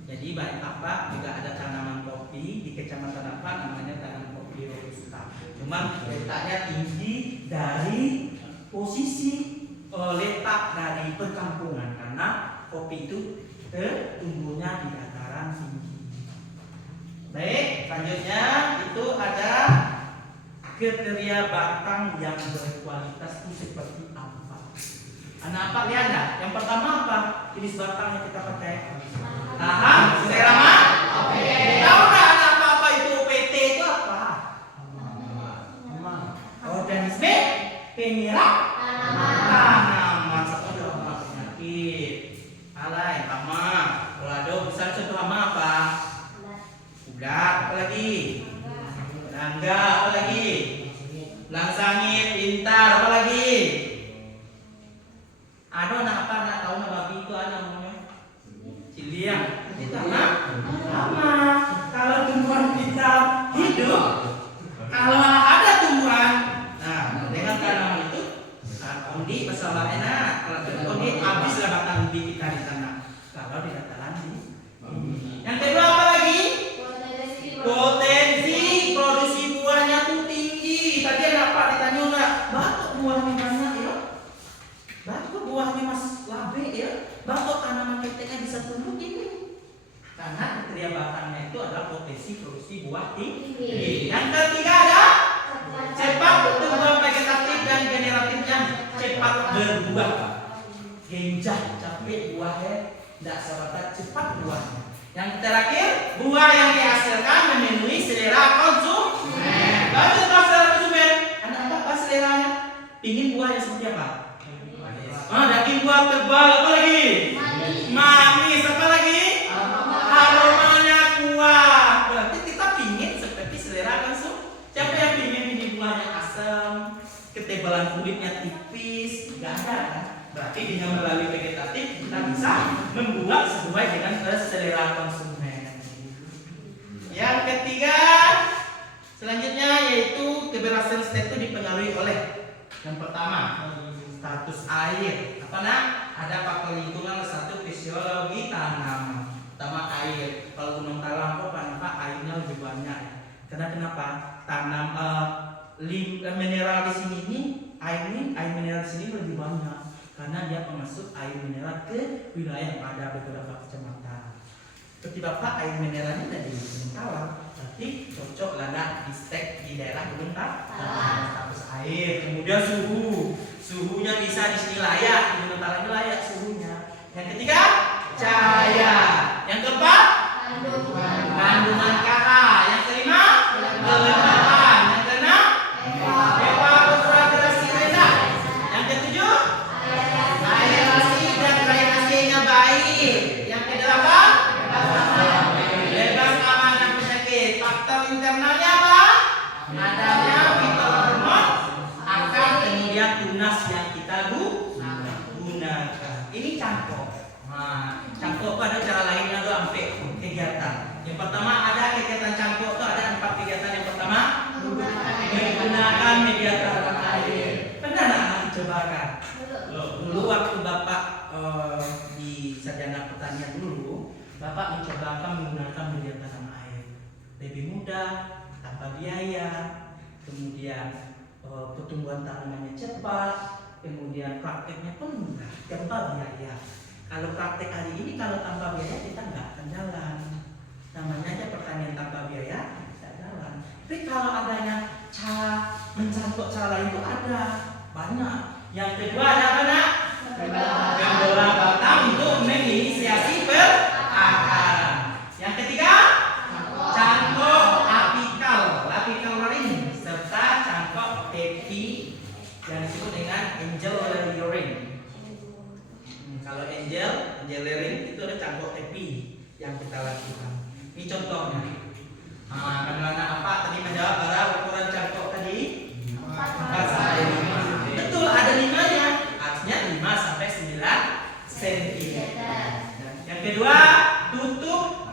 Jadi banyak apa juga ada tanaman kopi di kecamatan apa namanya tanaman kopi robusta. Cuman letaknya tinggi dari posisi letak dari perkampungan karena kopi itu tumbuhnya di dataran tinggi. Baik, selanjutnya itu ada kriteria batang yang berkualitas itu seperti apa? Anak apa lihat nggak? Yang pertama apa? Jenis batang yang kita pakai? Tahan, serama. Tahu nggak anak apa itu OPT itu apa? Organisme penyerap tanaman seperti hama penyakit. Alai, hama, kolado, bisa contoh hama apa? Ulat, apa lagi? Nangga, apa lagi? Langsangit, pintar, apa lagi? Ada anak apa? Anak tahu nama babi itu ada namanya? Ciliang. Itu anak hama. Kalau tumbuhan kita hidup, kalau ada tumbuhan, nah dengan tanaman itu, undi bersama enak. Kalau undi habislah batang ubi kita di sana. Kalau di dataran tinggi. Yang kedua apa lagi? Potensi produksi buahnya tuh tinggi. Tadi ada apa ditanya enggak? Batuk buahnya banyak ya. Batuk buahnya mas labe ya. Batuk tanaman keteknya bisa tumbuh tinggi. Karena kriteria batangnya itu adalah potensi produksi buah tinggi. Yang ketiga ada cepat pertumbuhan vegetatif dan generatifnya cepat berbuah. Genjah capek buahnya, tidak sebatas cepat buahnya. Yang terakhir, buah yang dihasilkan memenuhi selera konsumen. Bagus apa selera konsumen? Anak apa seleranya? Pingin buahnya seperti apa? Daging buah tebal, apa lagi? Manis, apa lagi? Aromanya kuat. Berarti kita pingin seperti selera konsumen. Siapa yang pingin ini buahnya asam, ketebalan kulitnya tipis? Gak ada kan? Berarti dengan melalui vegetatif kita bisa membuat sesuai dengan selera konsumen. Yang ketiga, selanjutnya yaitu keberhasilan stek itu dipengaruhi oleh yang pertama status air. Apa nak? Ada faktor lingkungan, satu fisiologi tanaman. Pertama air. Kalau Gunung Talang kenapa airnya lebih banyak? Karena kenapa? Tanam mineral di sini air mineral di sini lebih banyak. Karena dia pemasuk air mineral ke wilayah pada beberapa kecamatan. Seperti Bapak air mineralnya dari Gunung Talang, berarti cocok lah di stek di daerah Gunung Talang. Status air, kemudian suhunya bisa di sini layak, di Gunung Talang ini layak suhunya. Yang ketiga cahaya. Yang keempat kandungan KH. Yang kelima kelembapan. Yang keenam evaporasi rendah. Yang ketujuh aerasi dan drainasenya baik. Yang kedelapan bebas aman penyakit. Faktor internalnya apa? Adanya fitohormon, akar, kemudian tunas yang kita gunakan. Ini cangkok. Nah, cangkok itu ada cara lainnya tuh sampai kegiatan. Yang pertama ada kegiatan cangkok itu ada 4 kegiatan. Yang pertama menggunakan media tanam air. Pernah nggak dicobakan? Dulu waktu Bapak di sarjana pertanian dulu, Bapak mencobakan menggunakan media tanam air. Lebih mudah, tanpa biaya, kemudian pertumbuhan tanamannya cepat, kemudian prakteknya pun mudah, tanpa biaya. Kalau praktek hari ini kalau tanpa biaya kita nggak akan jalan. Namanya aja pertanian tanpa biaya tidak jalan. Tapi kalau adanya cara mencangkok cara lain itu ada banyak. Yang kedua ada apa nak? Membelah batang untuk menginisiasi perakaran. Yang ketiga, cangkok apikal ring serta cangkok tepi yang disebut dengan angel ring. Kalau angel ring itu ada cangkok tepi yang kita lakukan. Ini contohnya. Anak-anak apa tadi menjawab pada ukuran cangkok tadi? 4 sampai 5. Betul, ada 5-nya. Artinya 5 sampai 9 cm. Yang kedua, tutup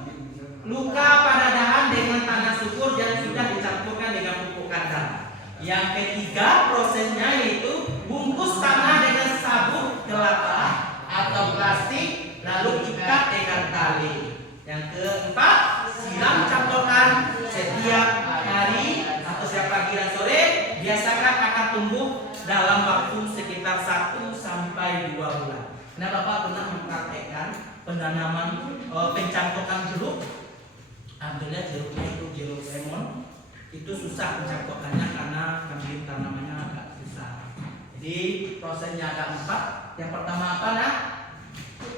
luka pada dahan dengan tanah subur yang sudah dicampurkan dengan pupuk kandang. Yang ketiga, prosesnya yaitu bungkus tanah dengan sabut kelapa atau plastik lalu ikat dengan tali. Yang keempat, siram cangkokan setiap hari atau setiap pagi dan sore. Biasakan akan tumbuh dalam waktu sekitar 1 sampai 2 bulan. Nah, Bapak pernah mempraktekkan penanaman pencangkokan jeruk. Ambilnya jeruknya itu jeruk lemon. Itu susah mencangkokannya karena ambil tanamannya agak susah. Jadi prosesnya ada 4. Yang pertama apa nak?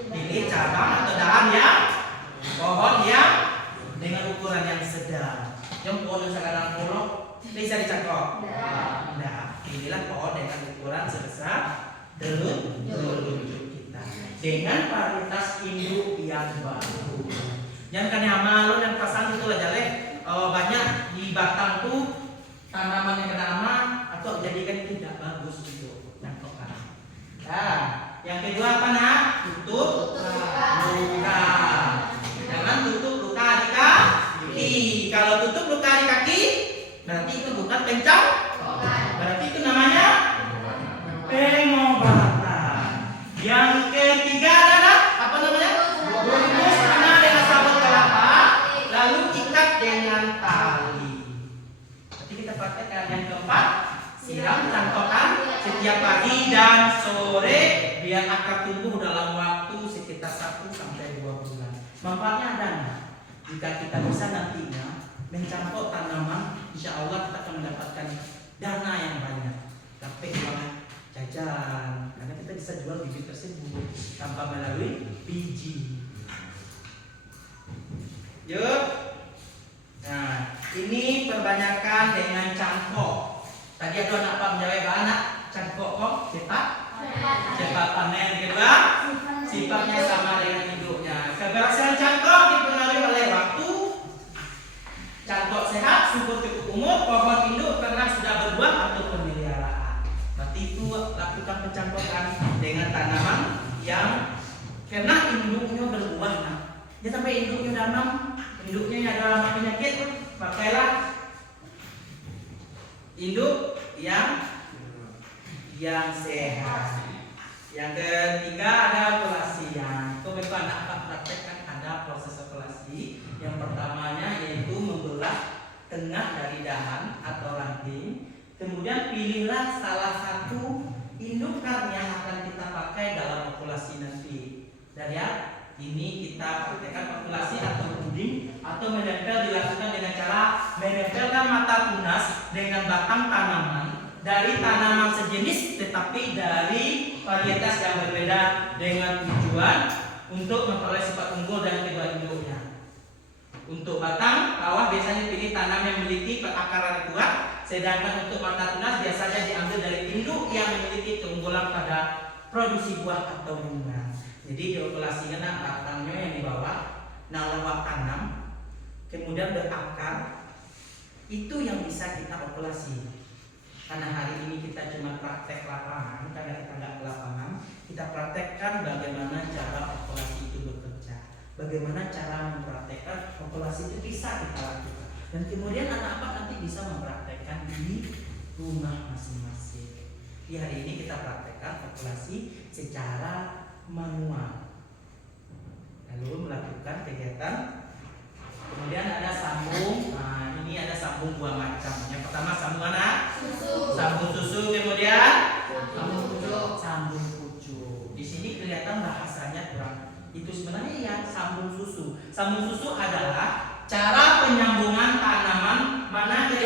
Pilih cabang atau dahan yang pohon yang dengan ukuran yang sedang. Yang pohon yang sekarang polok bisa dicangkok. Nah, inilah pohon dengan ukuran sebesar telunjuk kita dengan varietas induk yang baru. Yang kena malu dan pasang itu lah jale banyak di batang tuh tanaman yang kena ama atau jadikan tidak bagus untuk cangkokan. Nah, yang kedua apa nak? Tutup luka. Jangan tutup luka di kaki. Kalau tutup luka di kaki, berarti itu bukan pencangkokan. Berarti itu namanya pengobatan. Yang ketiga adalah apa namanya? Bungkus tanah dengan sabut kelapa, lalu ikat dengan tali. Nanti kita praktekkan. Yang keempat, siram cangkokan setiap pagi dan sore biar akar tumbuh dalam waktu sekitar 1 sampai 2 bulan. Manfaatnya ada nggak? Jika kita bisa nantinya mencangkok tanaman, insya Allah kita akan mendapatkan dana yang banyak. Tapi uang jajan, karena kita bisa jual bibit tersebut tanpa melalui biji. Yuk. Nah, ini perbanyakan dengan cangkok. Tadi ada anak apa menjawab anak cangkok kok cepat panen. Kedua, sifatnya sama dengan induknya. Keberhasilan cangkok dipengaruhi oleh waktu. Cangkok sehat, subur cukup umur, pohon induk karena sudah berbuah atau pemeliharaan. Berarti itu lakukan pencangkokan dengan tanaman yang karena induknya berbuah. Nah, dia sampai induknya danam, induknya ada penyakit, pakailah induk yang sehat. Yang ketiga ada okulasian. Coba anak praktekkan ada proses okulasi. Yang pertamanya yaitu membelah tengah dari dahan atau ranting. Kemudian pilihlah salah satu indukan yang akan kita pakai dalam okulasi nanti. Dan ya, ini kita praktekkan okulasi atau puding atau menempel dilakukan dengan cara menempelkan mata tunas dengan batang tanaman dari tanaman sejenis tetapi dari varietas yang berbeda dengan tujuan untuk memperoleh sifat unggul dan kedua induknya. Untuk batang kawah biasanya pilih tanam yang memiliki perakaran kuat, sedangkan untuk mata tunas biasanya diambil dari induk yang memiliki keunggulan pada produksi buah atau bunga. Jadi diokulasikan batangnya yang dibawa, lewat tanam, kemudian berakar, itu yang bisa kita okulasi. Karena hari ini kita cuma praktek lapangan, karena kita nggak ke lapangan, kita praktekkan bagaimana cara okulasi itu bekerja, bagaimana cara mempraktekkan okulasi itu bisa kita lakukan, dan kemudian anak-anak nanti bisa mempraktekkan di rumah masing-masing. Di hari ini kita praktekkan okulasi secara manual, lalu melakukan kegiatan. Kemudian ada sambung. Nah, ini ada sambung dua macam. Yang pertama sambung anak, sambung susu, kemudian sambung pucuk. Di sini kelihatan bahasanya kurang. Itu sebenarnya yang sambung susu. Sambung susu adalah cara penyambungan tanaman mana ke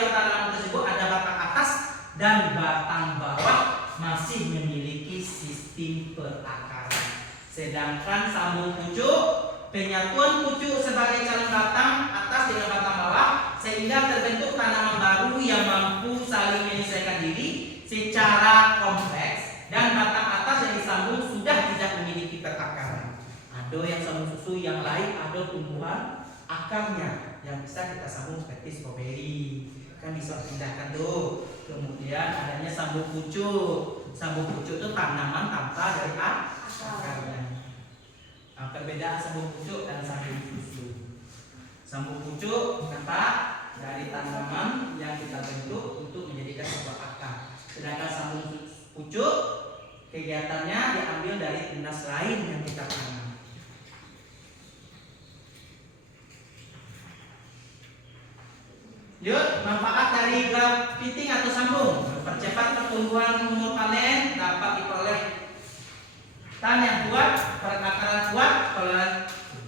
Sedangkan sambung pucuk, penyatuan pucuk sebagai calon batang atas dengan batang bawah sehingga terbentuk tanaman baru yang mampu saling menyesuaikan diri secara kompleks, dan batang atas yang disambung sudah tidak memiliki perakaran. Ada yang sambung susu, yang lain ada tumbuhan akarnya yang bisa kita sambung seperti stroberi, kan bisa pindahkan tuh. Kemudian adanya sambung pucuk. Sambung pucuk itu tanaman tanpa dari akarnya. Nah, perbedaan sambung pucuk dan sambung susu. Sambung pucuk nampak dari tanaman yang kita bentuk untuk menjadikan sebuah akar. Sedangkan sambung pucuk kegiatannya diambil dari tunas lain yang kita tanam. Yuk, manfaat dari grafting atau sambung: mempercepat pertumbuhan umur panen, dapat diperoleh tanah yang kuat, perakaran kuat,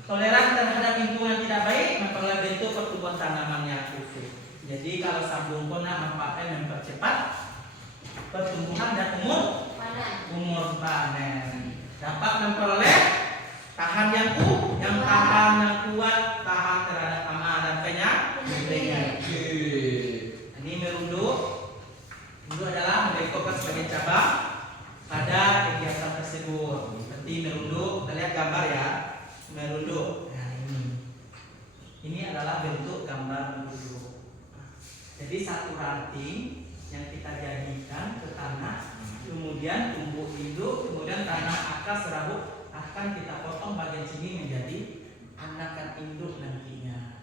toleran terhadap lingkungan tidak baik, memperoleh bentuk pertumbuhan tanamannya khusus. Jadi kalau sambung puna manfaatnya mempercepat pertumbuhan dan umur panen, dapat memperoleh tahan yang kuat, tahan terhadap hama dan penyakit. Ini merunduk. Merunduk adalah mendekatkan sebagai cabang pada kegiatan tersebut. Seperti merunduk, kita lihat gambar ya. Merunduk. Nah, ini adalah bentuk gambar merunduk. Jadi satu ranting yang kita jadikan ke tanah, kemudian tumbuh induk, kemudian tanah akar serabut akan kita potong bagian sini menjadi anakan induk nantinya.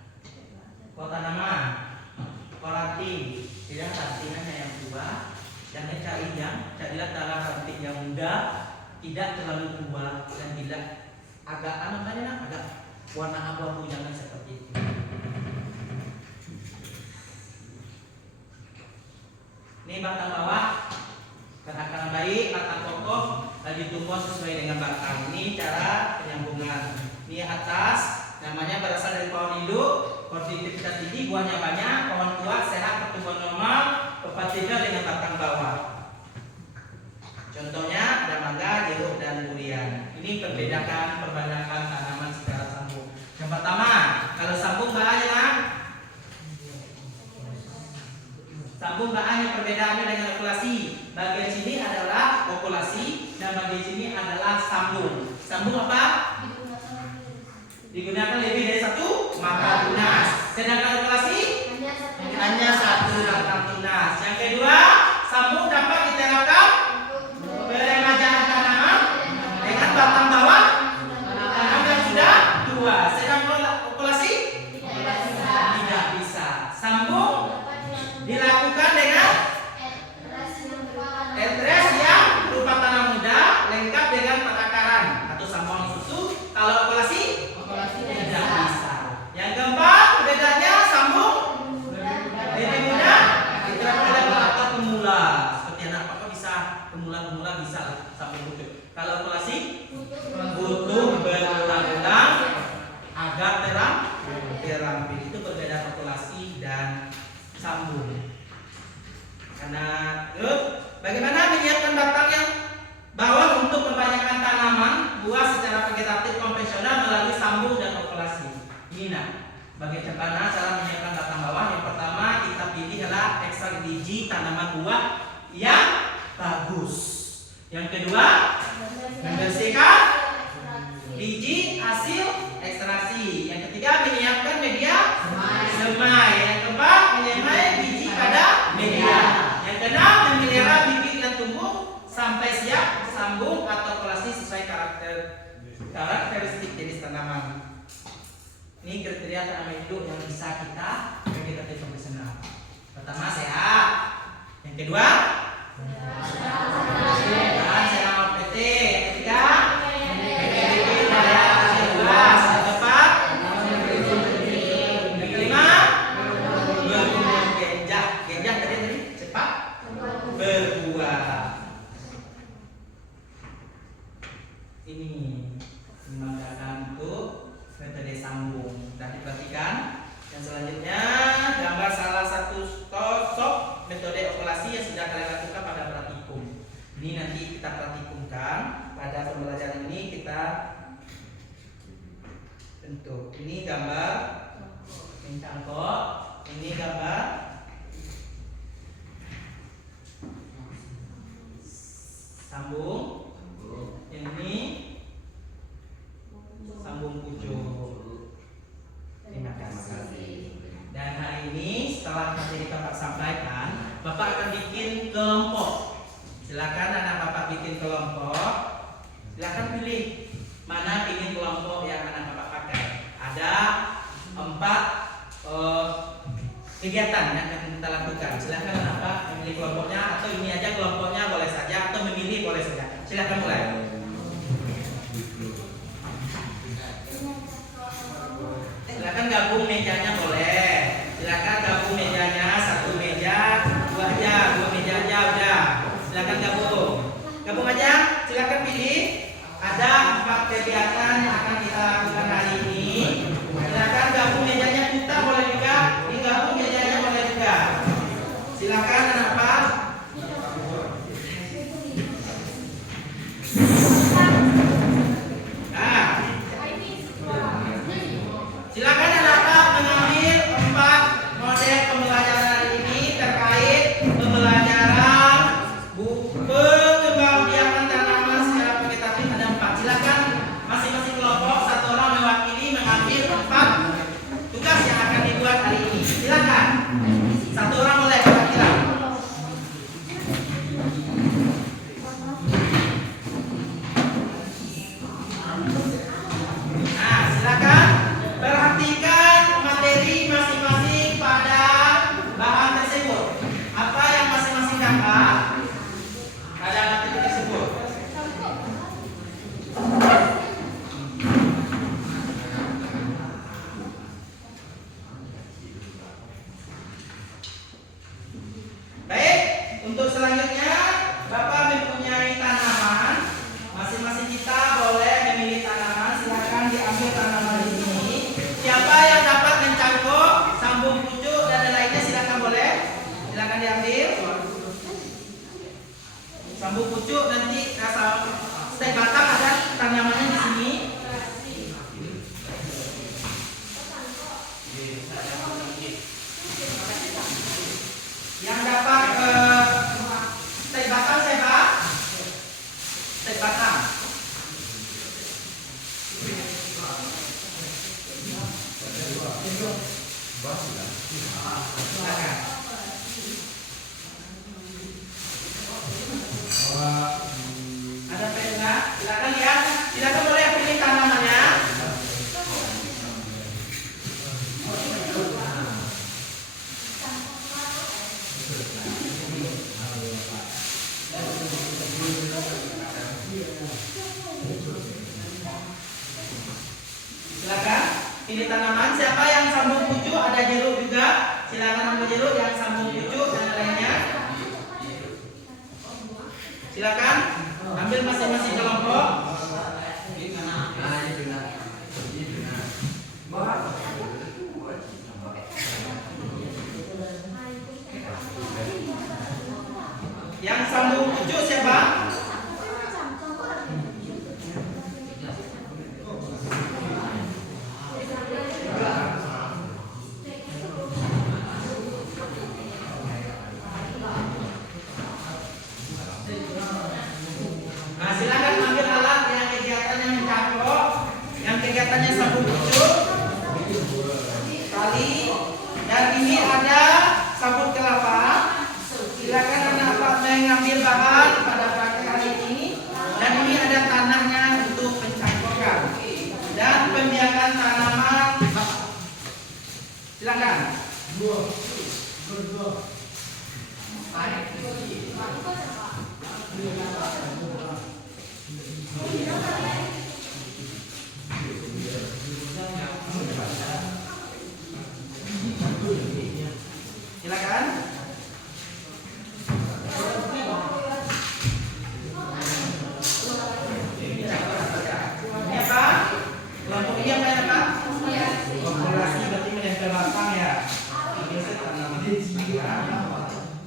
Kalau tanaman, kalau ranting, tidak rantingannya yang tua, jangan carilah tanah ranting yang muda, tidak terlalu tua dan tidak agak agak warna abu-abu, jangan seperti itu. Ini batang bawah, perakaran baik, batang kokoh, lagi tumbuh sesuai dengan batang. Ini cara penyambungan. Ini atas, namanya berasal dari pohon induk, produktivitas tinggi, buahnya banyak, pohon kuat, sehat, pertumbuhan normal, kompatibel dengan batang bawah. Contohnya ada mangga, jeruk, dan durian. Ini perbedaan tanaman secara sambung. Yang pertama, kalau sambung bahannya, sambung bahannya perbedaannya dengan okulasi. Bagian sini adalah okulasi dan bagian sini adalah sambung. Sambung apa? Digunakan lebih dari satu maka tunas. Sedangkan okulasi hanya satu batang tunas. Yang kedua, sambung dapat diterapkan peremajaan tanaman dengan batang bawah tanaman yang sudah tua. Sedangkan okulasi tidak bisa. Sambung dilakukan dengan entres yang berupa tanah muda lengkap dengan perakaran atau sambungan susu. Kalau okulasi tidak bisa. Yang keempat, bedanya sambung lebih mudah diterapkan oleh atau pemula. Seperti anak apa bisa pemula bisa sambung pucuk. Kalau okulasi butuh berulang-ulang agar terampil. Itu perbedaan okulasi dan sambung. Karena bagaimana menyiapkan batang yang bawah untuk membanyakan tanaman buah secara vegetatif konvensional melalui sambung dan okulasi. Ini bagaimana cara menyiapkan batang bawah? Yang pertama, kita pilih adalah ekstrak biji tanaman buah yang bagus. Yang kedua, membersihkan biji hasil ekstraksi. Yang ketiga, menyiapkan media semai. Yang keempat, menyemai biji pada media. Yang keenam, memelihara bibit yang tumbuh sampai siap sambung atau okulasi sesuai karakteristik jenis tanaman. Ini kriteria tanaman hidup yang bisa kita vegetatif profesional. Pertama, sehat. Yang kedua, sehat PT. Yang ketiga, memiliki daya tahan luas. Yang keempat, yang kelima, berumur genjah tadi cepat berbuah. Ini menggunakan untuk metode sambung. Dan diperhatikan. Yang selanjutnya, gambar salah satu sosok metode okulasi yang sudah kalian lakukan pada praktikum. Ini nanti kita praktikumkan pada pembelajaran ini, kita bentuk. Ini gambar mencangkok, ini gambar sambung, ini sambung pucuk. Terima kasih. Dan hari ini setelah materi Bapak sampaikan, Bapak akan bikin kelompok. Silakan anak Bapak bikin kelompok. Silakan pilih mana ingin kelompok yang anak Bapak pakai. Ada 4 kegiatan yang akan kita lakukan. Silakan anak Bapak memilih kelompoknya, atau ini aja kelompoknya boleh saja, atau memilih boleh saja. Silakan mulai. Silakan gabung mejanya boleh. Silakan gabung mejanya, 1 meja, 2 aja, 2 meja aja udah. Silakan gabung. Gabung aja, silakan pilih. Ada 4 kegiatan yang akan kita lakukan hari ini. Silakan gabung mejanya, kita boleh juga. Ini gabung mejanya boleh juga. Silakan anak Pak. Nah, silakan anak Pak mengambil 4 model pembelajaran hari ini terkait pembelajaran pengembangbiakan tanaman secara vegetatif. Ada 4. Silakan masing-masing kelompok 1 orang mewakili mengambil 4 tugas yang akan dibuat hari ini. Silakan 1 orang boleh mewakili. Nah, silakan perhatikan materi masing-masing pada bahan tersebut. Apa yang masing-masing dapat pada materi tersebut? Baik, untuk selanjutnya Bapak mempunyai tanaman. Masing-masing kita boleh memilih tanaman. Silakan diambil tanaman ini. Siapa yang dapat mencangkok, sambung pucuk dan lainnya silakan boleh. Silakan diambil. Sambung pucuk nanti stek batang ada tanamannya di sini. Yang dapat stek batang siapa? Stek batang. Silakan. Ada pena? Silakan lihat. Silakan boleh pilih tanamannya. Silakan pilih tanaman. Siapa yang sambung pucuk, ada jeruk juga. Silakan ambil jeruk yang sambung pucuk dan lainnya. Silakan ambil masing-masing kelompok. Yang sambung pucuk siapa? Nah, silakan ambil alat yang kegiatannya mencangkok, yang kegiatannya sambung pucuk, tali, dan ini ada sabut kelapa. Silakan anak Pak mengambil bahan pada pagi hari ini, dan ini ada tanahnya untuk mencangkokkan dan pembiakan tanaman. Silakan. Silakan. Ini apa? Kelompok ini apa ya Pak? Populasi berarti menempel batang ya.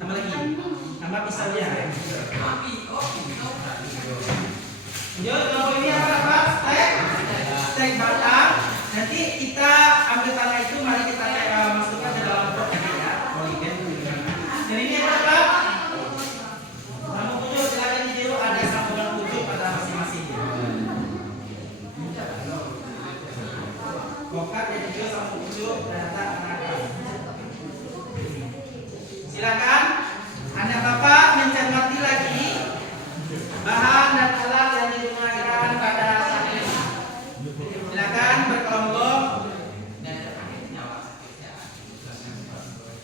Tambah lagi. Tambah pisaunya. Lanjut, kelompok ini apa Pak? Stek batang. nanti kita ambil tanah itu, mari kita masukkan ke dalam pot ini ya. Poligen. Dan ini apa? Sambung pucuk, silakan ditiru, ada sambungan pucuk pada masing-masing. Bongkar dan juga sambung pucuk data anak. Silakan Anda Bapak mencermati lagi bahan dan alat yang digunakan pada saat ini. Silakan berkelompok.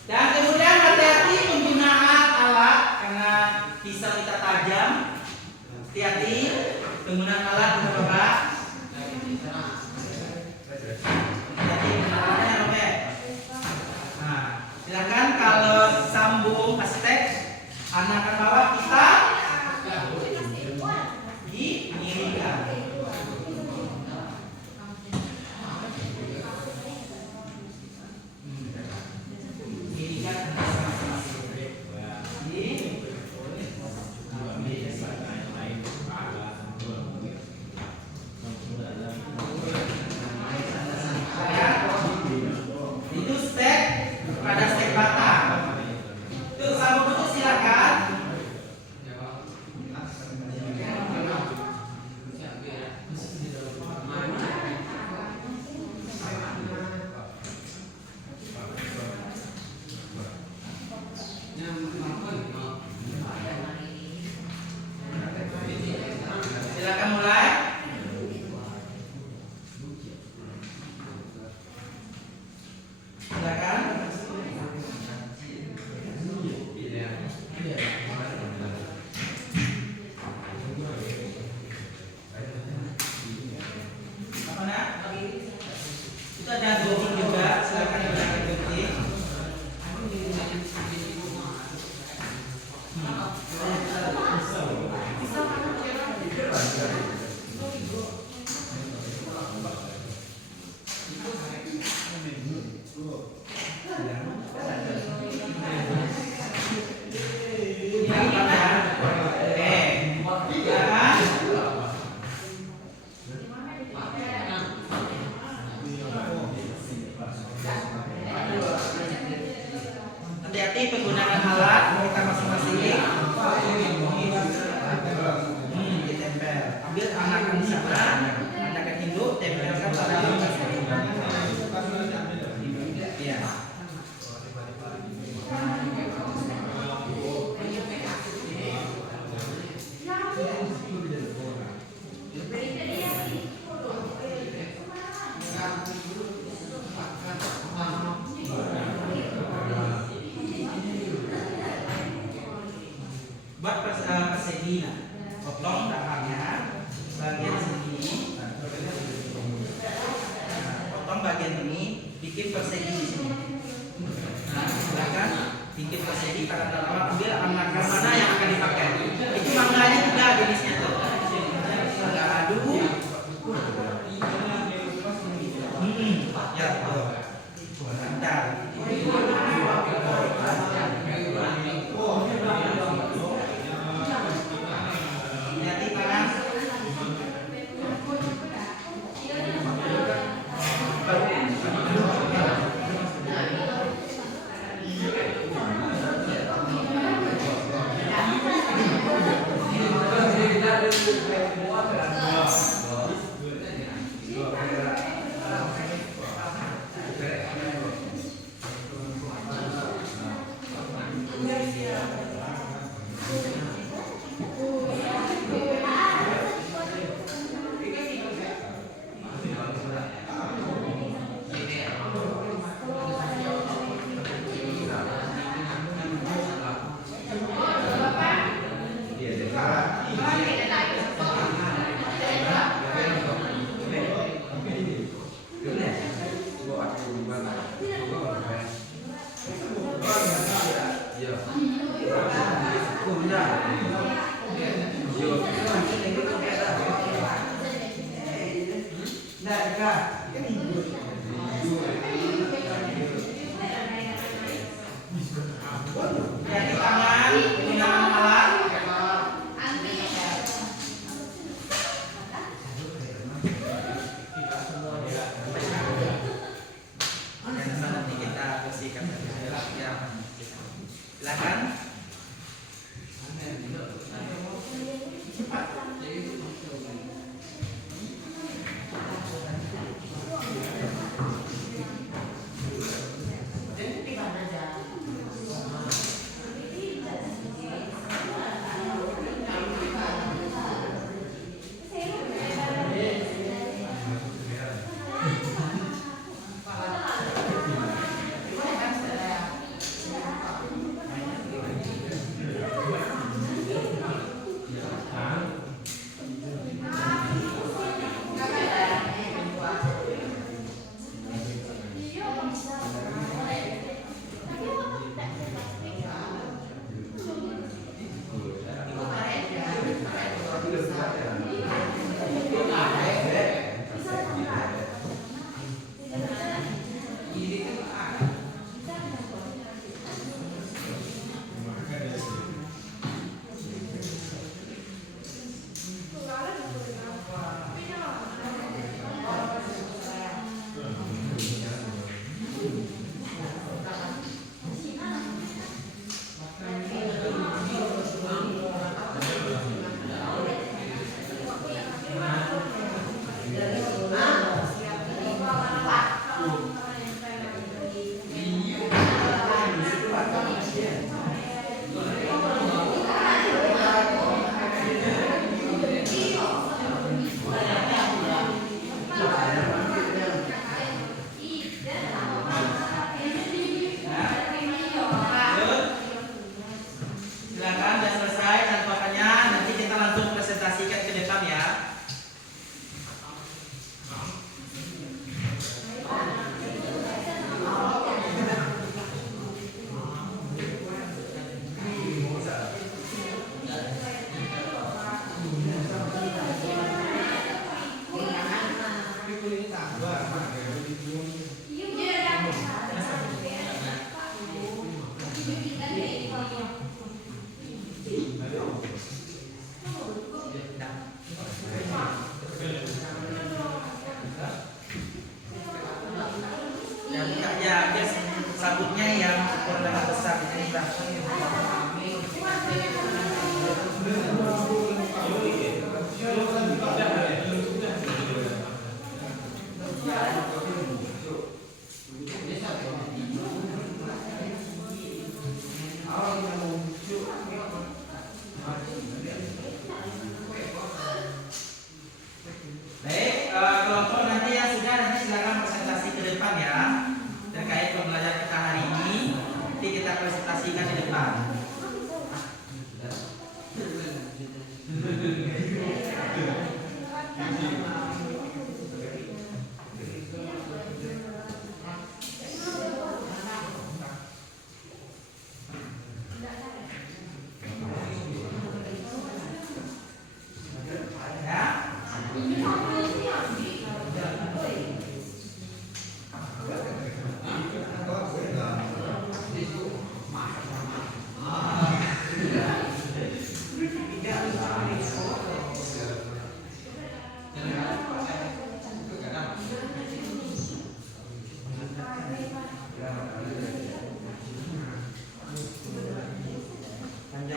Dan kemudian hati-hati penggunaan alat karena pisau kita tajam. Hati-hati penggunaan alat Bapak. Silakan kalau sambung hashtag anak akan bawa kita dimiringkan. Miringkan masing-masing. Itu step pada step batang. Tuh sambung pucuk silakan. Silakan mulai. Silakan. Apa nak? Itu ada gunting juga. Silakan gunakan gunting. Hati-hati penggunaan alat kita masing-masing. Ditempel. Ambil anakan di sana, anakan induk, tempelkan pada alat. Ya. Buat persegi, potong dahannya bagian sini, potong bagian ini, bikin persegi di sini. Nah, silakan bikin persegi pada dalam, ambil anakan mana yang akan dipakai. Itu mangganya juga jenisnya tuh. Agak aduk. Ya, tuh. Mantap. Hati-hati panas. Hati tangan, gunakan alat.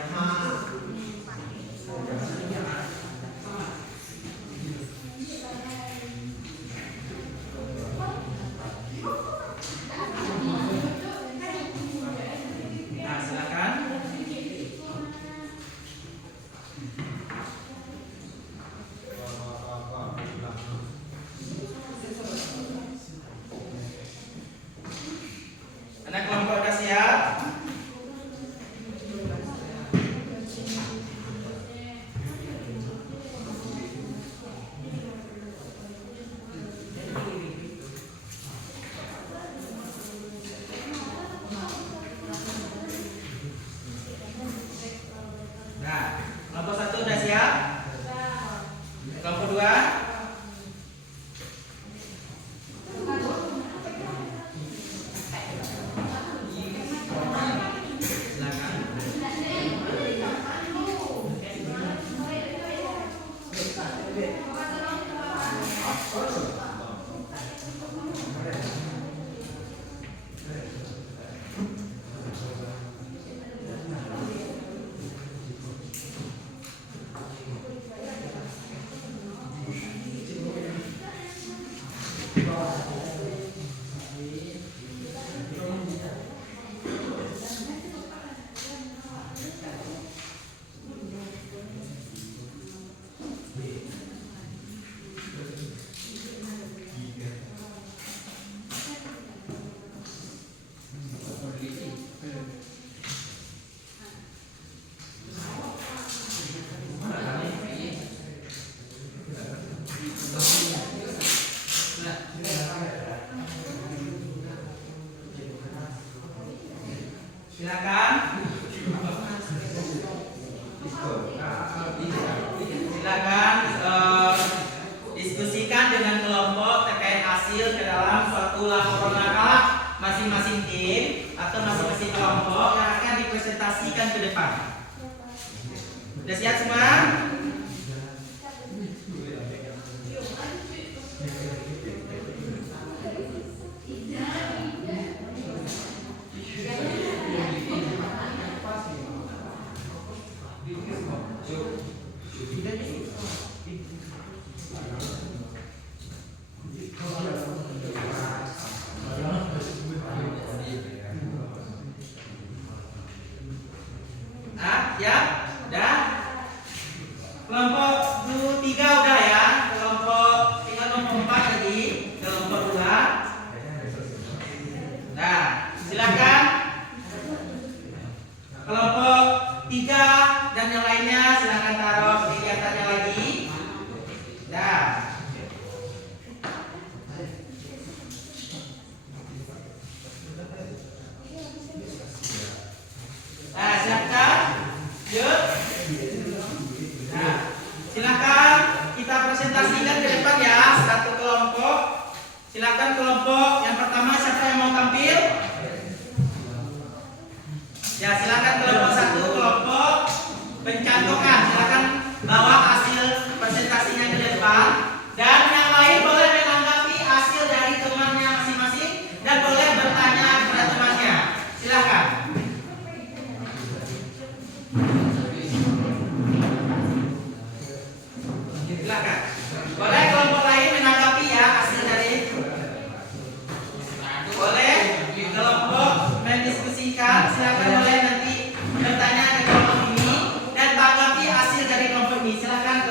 Nah, silakan. Anak kelompok udah siap? Nah, kelompok 1 udah siap? Kelompok 2? Silakan. Silakan diskusikan dengan kelompok terkait hasil ke dalam suatu laporan makalah masing-masing tim atau masing-masing kelompok yang akan dipresentasikan ke depan. Sudah siap semua? Ya, udah. Kelompok 3 udah ya. Tinggal kelompok 4 lagi. Kelompok 2. Nah, silakan. Kelompok 3 dan yang lainnya silakan taruh kegiatannya lagi. Nah. Nah, siapkan. Yuk. Nah, silakan kita presentasikan ke depan ya, satu kelompok. Silakan kelompok yang pertama, siapa yang mau tampil? Ya, silakan kelompok 1, kelompok pencantokan. Silakan bawa hasil presentasinya ke depan dan yang lain boleh menanggapi hasil dari temannya masing-masing dan boleh bertanya kepada temannya. Silakan. Silakan. Boleh kelompok lain menanggapi ya hasil dari. Boleh kelompok mendiskusikan. Silakan boleh nanti bertanya ke kelompok ini dan tanggapi hasil dari kelompok ini. Silakan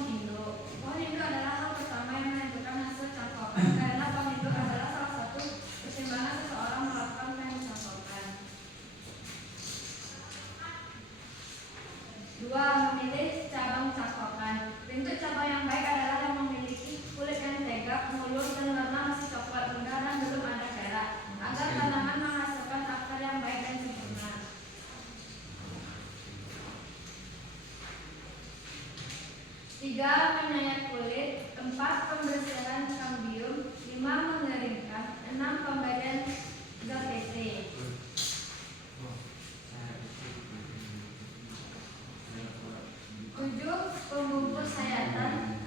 pohon induk. Pohon induk adalah hal pertama yang menentukan hasil cangkokan karena pohon induk adalah salah satu pertimbangan seseorang melakukan apa yang dicangkokkan. 2. Memilih cabang cangkokan. Bentuk cabang yang baik adalah yang memiliki kulit yang tegak, mulus, dan warna masih coklat muda dan belum ada perak, agar tanaman menghasilkan akar yang baik dan sempurna. 3. Menyayat kulit. 4. Pembersihan kambium. 5. Mengeringkan. 6. Pemberian zat PT. 7. Pembungkus sayatan. 8.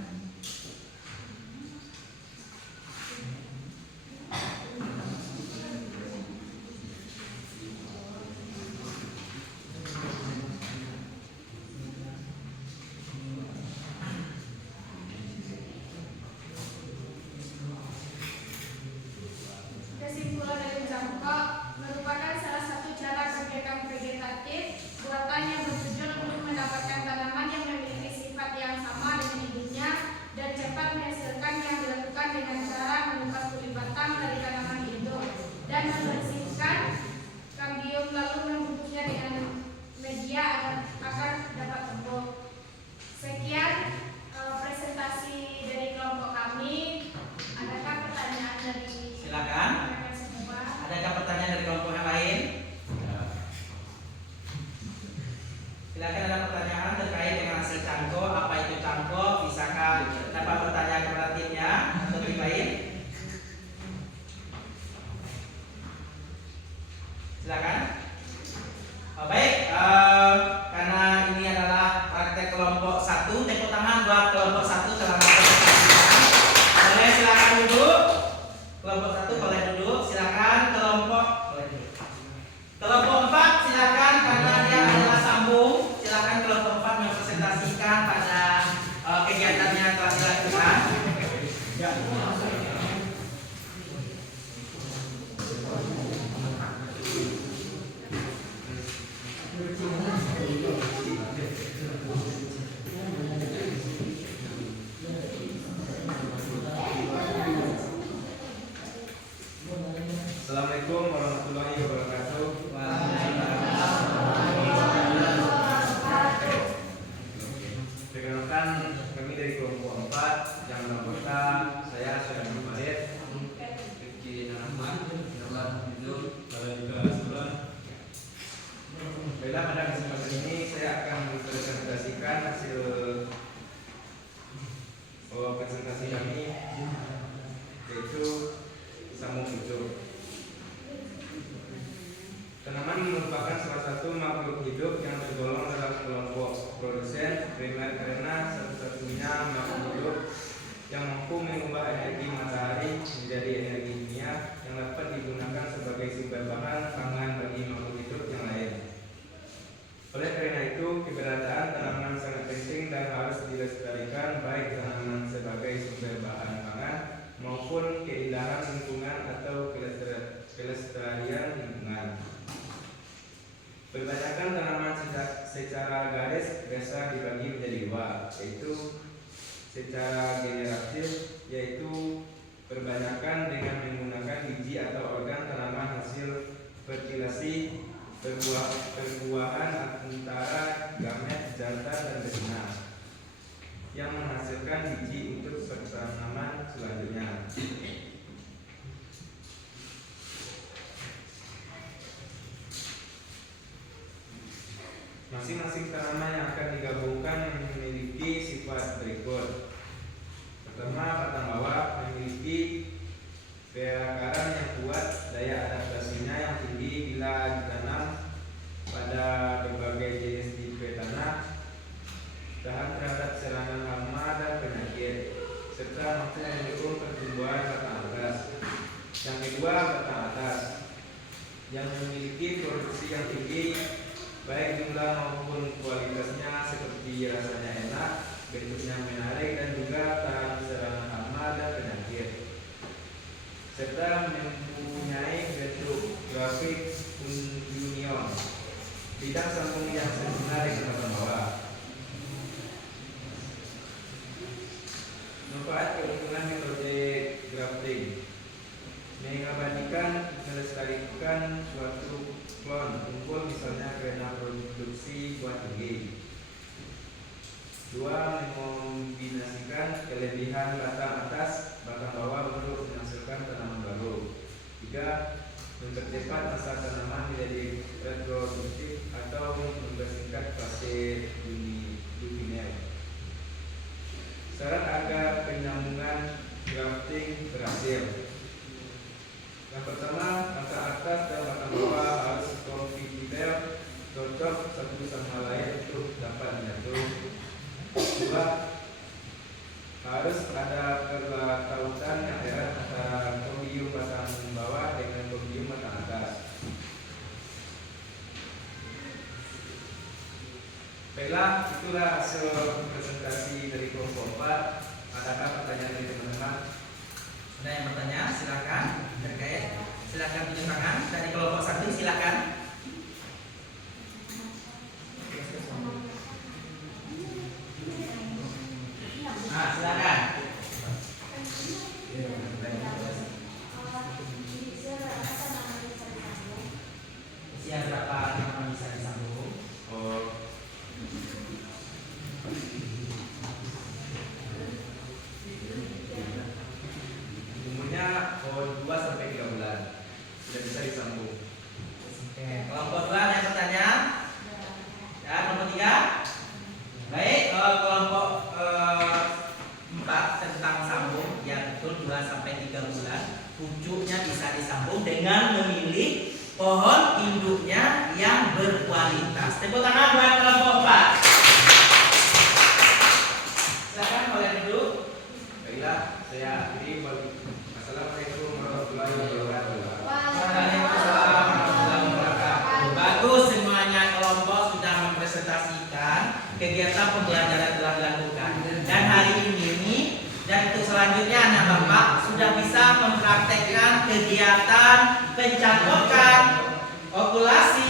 Kesimpulan dari cangkok merupakan salah satu cara kegiatan vegetatif buatan yang bertujuan untuk mendapatkan tanaman yang memiliki sifat yang sama dengan hidupnya dan cepat menghasilkan, yang dilakukan dengan cara mengupas kulit batang dari tanaman hidup dan membersihkan kambium lalu membungkusnya dengan media agar dapat tumbuh. Sekian presentasi dari kelompok kami. Adakah pertanyaan dari Silakan. rekan semua? Adakah pertanyaan dari kelompok yang lain? Silakan, ada pertanyaan terkait dengan hasil cangkok. Apa itu cangkok? Bisakah dapat pertanyaan kepada timnya atau tim lain? Silakan. Baik, karena ini adalah praktek kelompok 1, tepuk tangan buat kelompok 1 telah melakukan. Boleh silakan duduk. Kelompok 1 boleh duduk. Silakan kelompok boleh duduk. Kelompok 4 silakan, karena dia adalah sambung. Silakan kelompok 4 mempresentasikan pada kegiatannya yang telah dilakukan. Assalamualaikum warahmatullahi wabarakatuh. Perkenalkan, kami dari kelompok 4 yang anggota saya Syarif Muhammad, Rifki Rahman, Irwan Hidul, Baiklah, pada kesempatan ini saya akan mempresentasikan hasil presentasi kami, yaitu sambung hijau. Tanaman merupakan salah satu makhluk hidup yang tergolong dalam kelompok produsen primer karena satu-satunya makhluk hidup yang mampu mengubah energi matahari menjadi energi kimia yang dapat digunakan sebagai sumber bahan pangan bagi makhluk hidup yang lain. Oleh karena itu, keberadaan tanaman sangat penting dan harus dilestarikan, baik tanaman sebagai sumber bahan pangan maupun keindahan lingkungan atau kelestarian lingkungan. Kebanyakan tanaman secara garis biasa dibagi menjadi dua, yaitu secara generatif, yaitu perbanyakan dengan menggunakan biji atau organ tanaman hasil fertilasi perbuahan antara gamet jantan dan betina yang menghasilkan biji untuk tanaman selanjutnya. Masing-masing tanaman yang akan digabungkan memiliki sifat berikut. Pertama, batang bawah memiliki perakaran yang kuat, daya adaptasinya yang tinggi bila ditanam pada berbagai jenis tipe tanah, tahan terhadap serangan hama dan penyakit, serta mampu mendukung pertumbuhan batang atas. Yang kedua, batang atas yang memiliki produksi yang tinggi, baik jumlah maupun kualitasnya, seperti rasanya enak, bentuknya menarik, dan juga tahan serangan hama dan penyakit, serta mempunyai bentuk grafik union, bidang sambung yang sempurna dengan batang bawah. melestarikan suatu klon unggul, misalnya kereta produksi buah tinggi. 2. Mengombinasikan kelebihan batang atas batang bawah untuk menghasilkan tanaman baru. 3. Mempercepat masa tanaman menjadi reproduktif atau mempersingkat fase juvenile. Syarat agar penyambungan grafting berhasil. Yang pertama, batang atas dan batang bawah harus kompatibel, cocok satu sama lain untuk dapat menyatu. 2. Harus ada keterkaitan yang erat antara kombium batang bawah dengan kombium batang atas. Baiklah, itulah hasil presentasi dari kelompok 4. Adakah pertanyaan dari teman-teman? Ada yang bertanya? Silakan. Terkait, silakan tunjuk tangan. Dari kelompok 1 silakan. Silakan. Usia berapa yang bisa disambung? Oh, umurnya 2 sampai 3 bulan. Sudah bisa disambung. Oke, kelompok 2 ada yang bertanya? Ya, kelompok 3. Baik, kelompok 4 tentang sambung yang betul 2 sampai 3 bulan. Pucuknya bisa disambung dengan memilih pohon induknya yang berkualitas. Tepuk tangan buat kelompok 4. Silakan boleh duduk. Baiklah, saya akhiri. Assalamualaikum warahmatullahi wabarakatuh. Waalaikumsalam warahmatullahi wabarakatuh. Bagus, semuanya kelompok sudah mempresentasikan kegiatan pembelajaran yang telah dilakukan. Dan hari ini dan untuk selanjutnya anak bapak sudah bisa mempraktekkan kegiatan pencatokan, okulasi,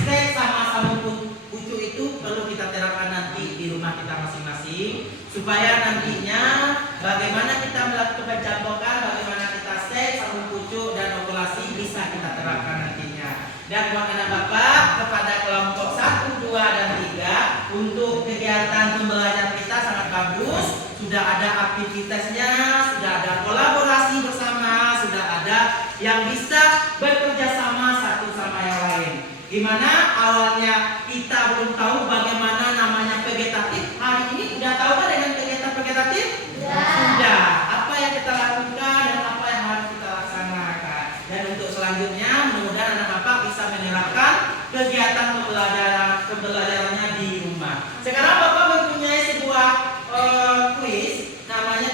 stek sama sambung pucuk itu perlu kita terapkan nanti di rumah kita masing-masing supaya nantinya bagaimana kita melakukan pencatokan, bagaimana kita stek, sambung pucuk dan okulasi bisa kita terapkan nantinya. Dan buat anak bapak kepada kelompok 1, 2 dan 3 untuk kegiatan pembelajaran kita sangat bagus. Sudah ada aktivitasnya, sudah ada kolaborasi bersama, sudah ada yang bisa bekerja sama satu sama yang lain. Dimana awalnya kita belum tahu bagaimana namanya vegetatif. Hari ini udah tahu kan dengan kegiatan vegetatif? Sudah. Apa yang kita lakukan dan apa yang harus kita laksanakan. Dan untuk selanjutnya mudah-mudahan anak bapak bisa menerapkan kegiatan pembelajarannya di rumah. Sekarang bapak mempunyai sebuah kuis namanya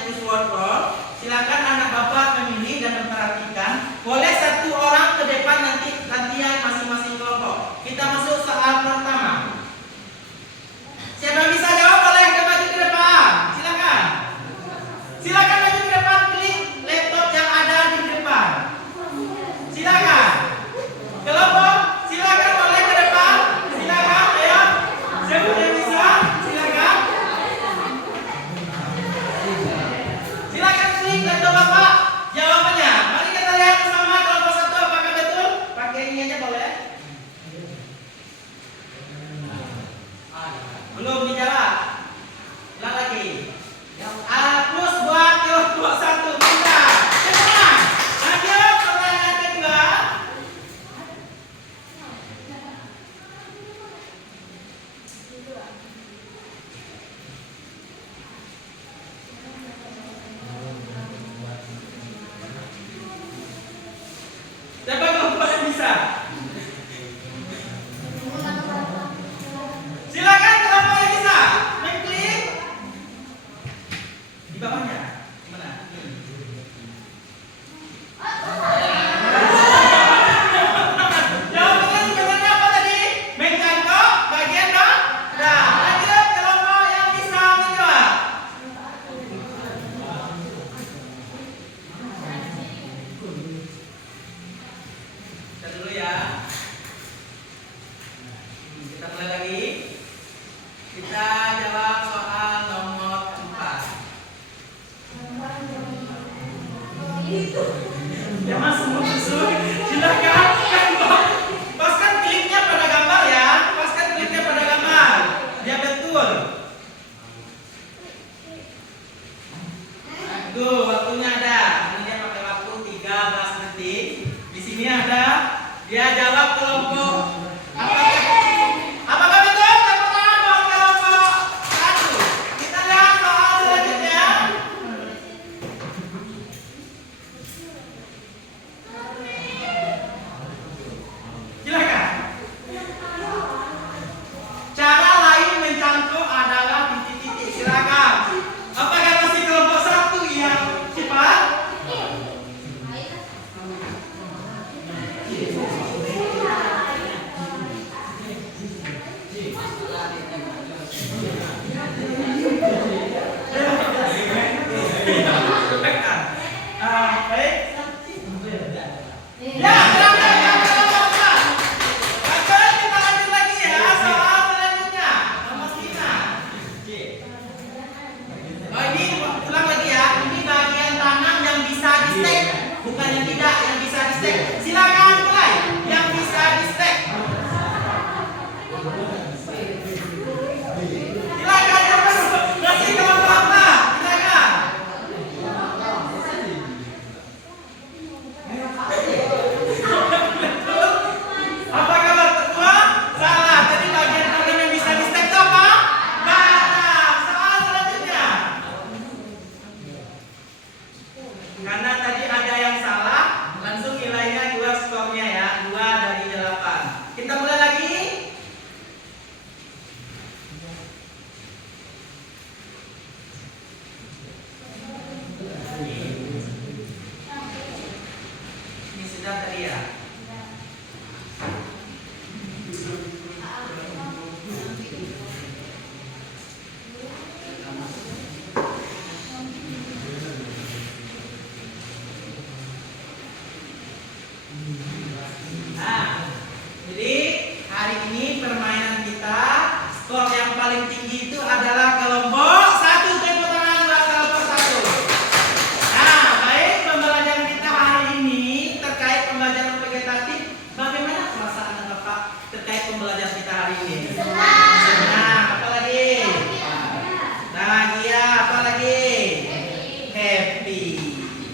Atur. Tuh, waktunya ada. Ini dia pakai waktu 13 detik. Di sini ada. Dia jawab kelompok. Apakah betul? Tepuk tangan buat kelompok 1. Kita lihat soal selanjutnya. Silakan. Cara lain mencangkuk adalah titik-titik. Silakan. Apakah masih kelompok 1 yang cepat? Baik. Ya, silakan yang kelompok 4. Oke, kita lanjut lagi ya. Soal selanjutnya. Nomor 5. Oh, ini ulang lagi ya. Ini bagian tanam yang bisa di stek, bukan yang tidak, yang bisa di stek. Silakan mulai. Yang bisa di stek. Silakan yang baru. Masih kelompok 4. Silakan. Apakah betul? Salah. Tadi bagian tanam yang bisa di stek itu apa? Tanam. Soal selanjutnya. Karena tadi ada yang salah, langsung nilainya 2 skornya ya, 2 dari 8. Kita mulai lagi. Ini sudah tadi ya. Nah, jadi hari ini permainan kita skor yang paling tinggi itu adalah kelompok 1. Tepuk tangan buat kelompok 1. Nah, baik, pembelajaran kita hari ini terkait pembelajaran vegetatif. Bagaimana perasaan Bapak terkait pembelajaran kita hari ini? Senang. Apa lagi? Bahagia. Apa lagi? Happy.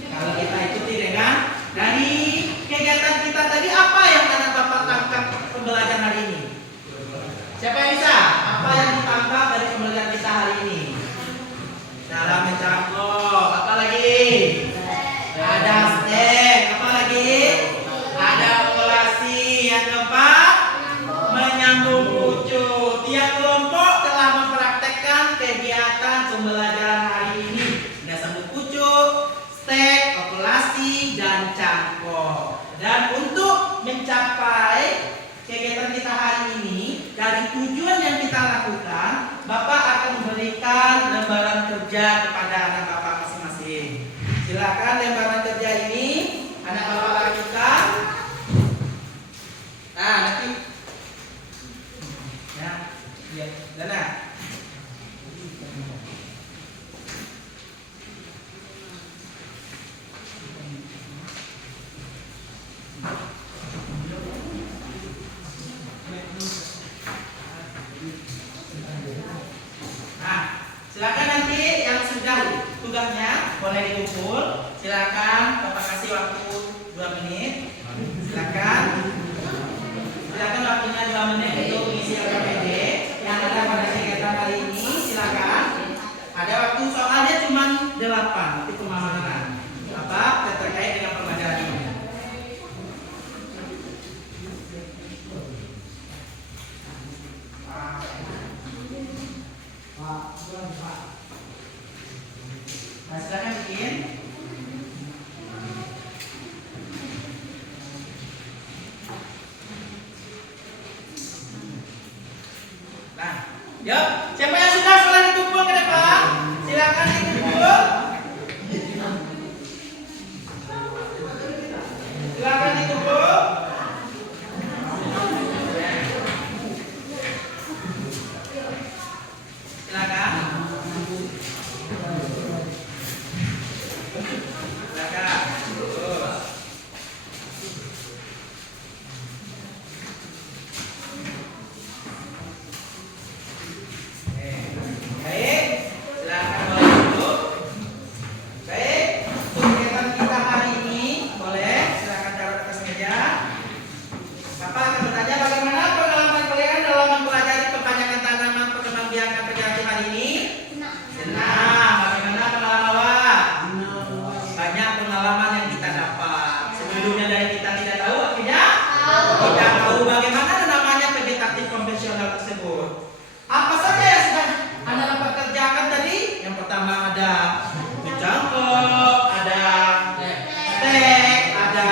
Kalau kita ikuti dengan dari kegiatan kita tadi, apa yang anak Bapak tangkap pembelajaran hari ini? Siapa yang bisa? Apa yang ditangkap dari pembelajaran kita hari ini? Cara mencangkok. Apa lagi? Ada stek. Apa lagi? Ada operasi. Yang keempat, menyambung pucuk. Tiap kelompok telah mempraktekkan kegiatan pembelajaran hari ini. Ada sambung pucuk, stek, operasi, dan cangkok. Dan untuk mencapai kegiatan kita hari ini, dari tujuan yang kita lakukan, Bapak akan memberikan lembaran kerja kepada anak Bapak masing-masing. Silakan lembaran kerja ini anak Bapak lakukan. Nah, nanti ya, Dana. Nah, silakan nanti yang sudah tugasnya boleh dikumpul. Silakan Bapak kasih waktu 2 menit. Silakan. Silakan waktunya 2 menit untuk mengisi LKPD yang ada pada kegiatan hari ini. Silakan. Ada waktu soalnya cuma 8, nanti pemahaman apa terkait dengan pembelajaran ini. Nah, silakan bikin. Nah, yuk, siapa yang sudah selesai dikumpul ke depan? Silakan dikumpul. Silakan dikumpul. Silakan. Silakan. Terus. hari ini? Senang. Bagaimana pengalaman awak? Banyak pengalaman yang kita dapat. Sebelumnya dari kita tidak tahu, akhirnya kita tahu bagaimana namanya vegetatif konvensional tersebut. Apa saja yang sudah Anda dapat kerjakan tadi? Yang pertama ada mencangkok, ada tek, ada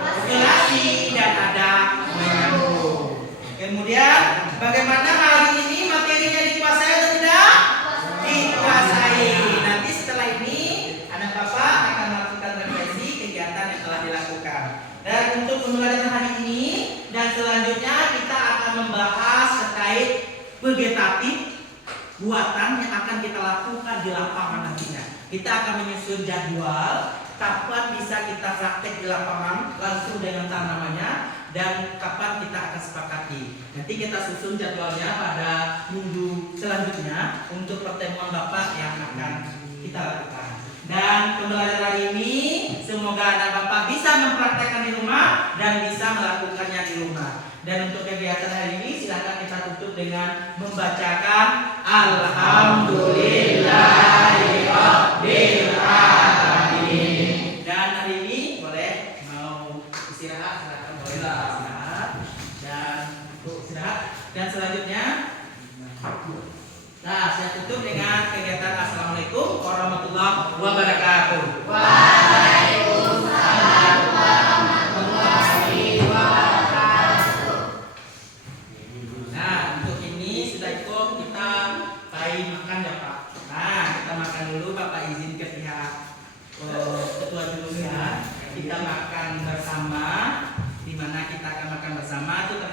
okulasi, dan ada menyambung. Kemudian bagaimana hari ini materinya dikuasai atau tidak? Dikuasai. Nanti setelah ini anak bapak akan melakukan refleksi kegiatan yang telah dilakukan. Dan untuk pembelajaran hari ini dan selanjutnya kita akan membahas terkait vegetatif buatan yang akan kita lakukan di lapangan nantinya. Kita akan menyusun jadwal kapan bisa kita praktek di lapangan langsung dengan tanamannya dan kapan kita akan sepakati. Nanti kita susun jadwalnya pada minggu selanjutnya untuk pertemuan bapak yang akan kita lakukan. Dan pembelajaran hari ini semoga anak bapak bisa mempraktekkan di rumah dan bisa melakukannya di rumah. Dan untuk kegiatan hari ini silakan kita tutup dengan membacakan Alhamdulillahirabbil alamin. Dan hari ini boleh mau istirahat, silakan boleh istirahat. Dan untuk istirahat dan selanjutnya nah saya tutup dengan kegiatan Assalamualaikum warahmatullahi wabarakatuh. Waalaikumsalam warahmatullahi wabarakatuh. Nah, untuk ini sudah cukup kita bayi makan ya Pak. Nah, kita makan dulu, Bapak izin ke pihak ketua jurusan. Kita makan bersama, di mana kita akan makan bersama itu terkait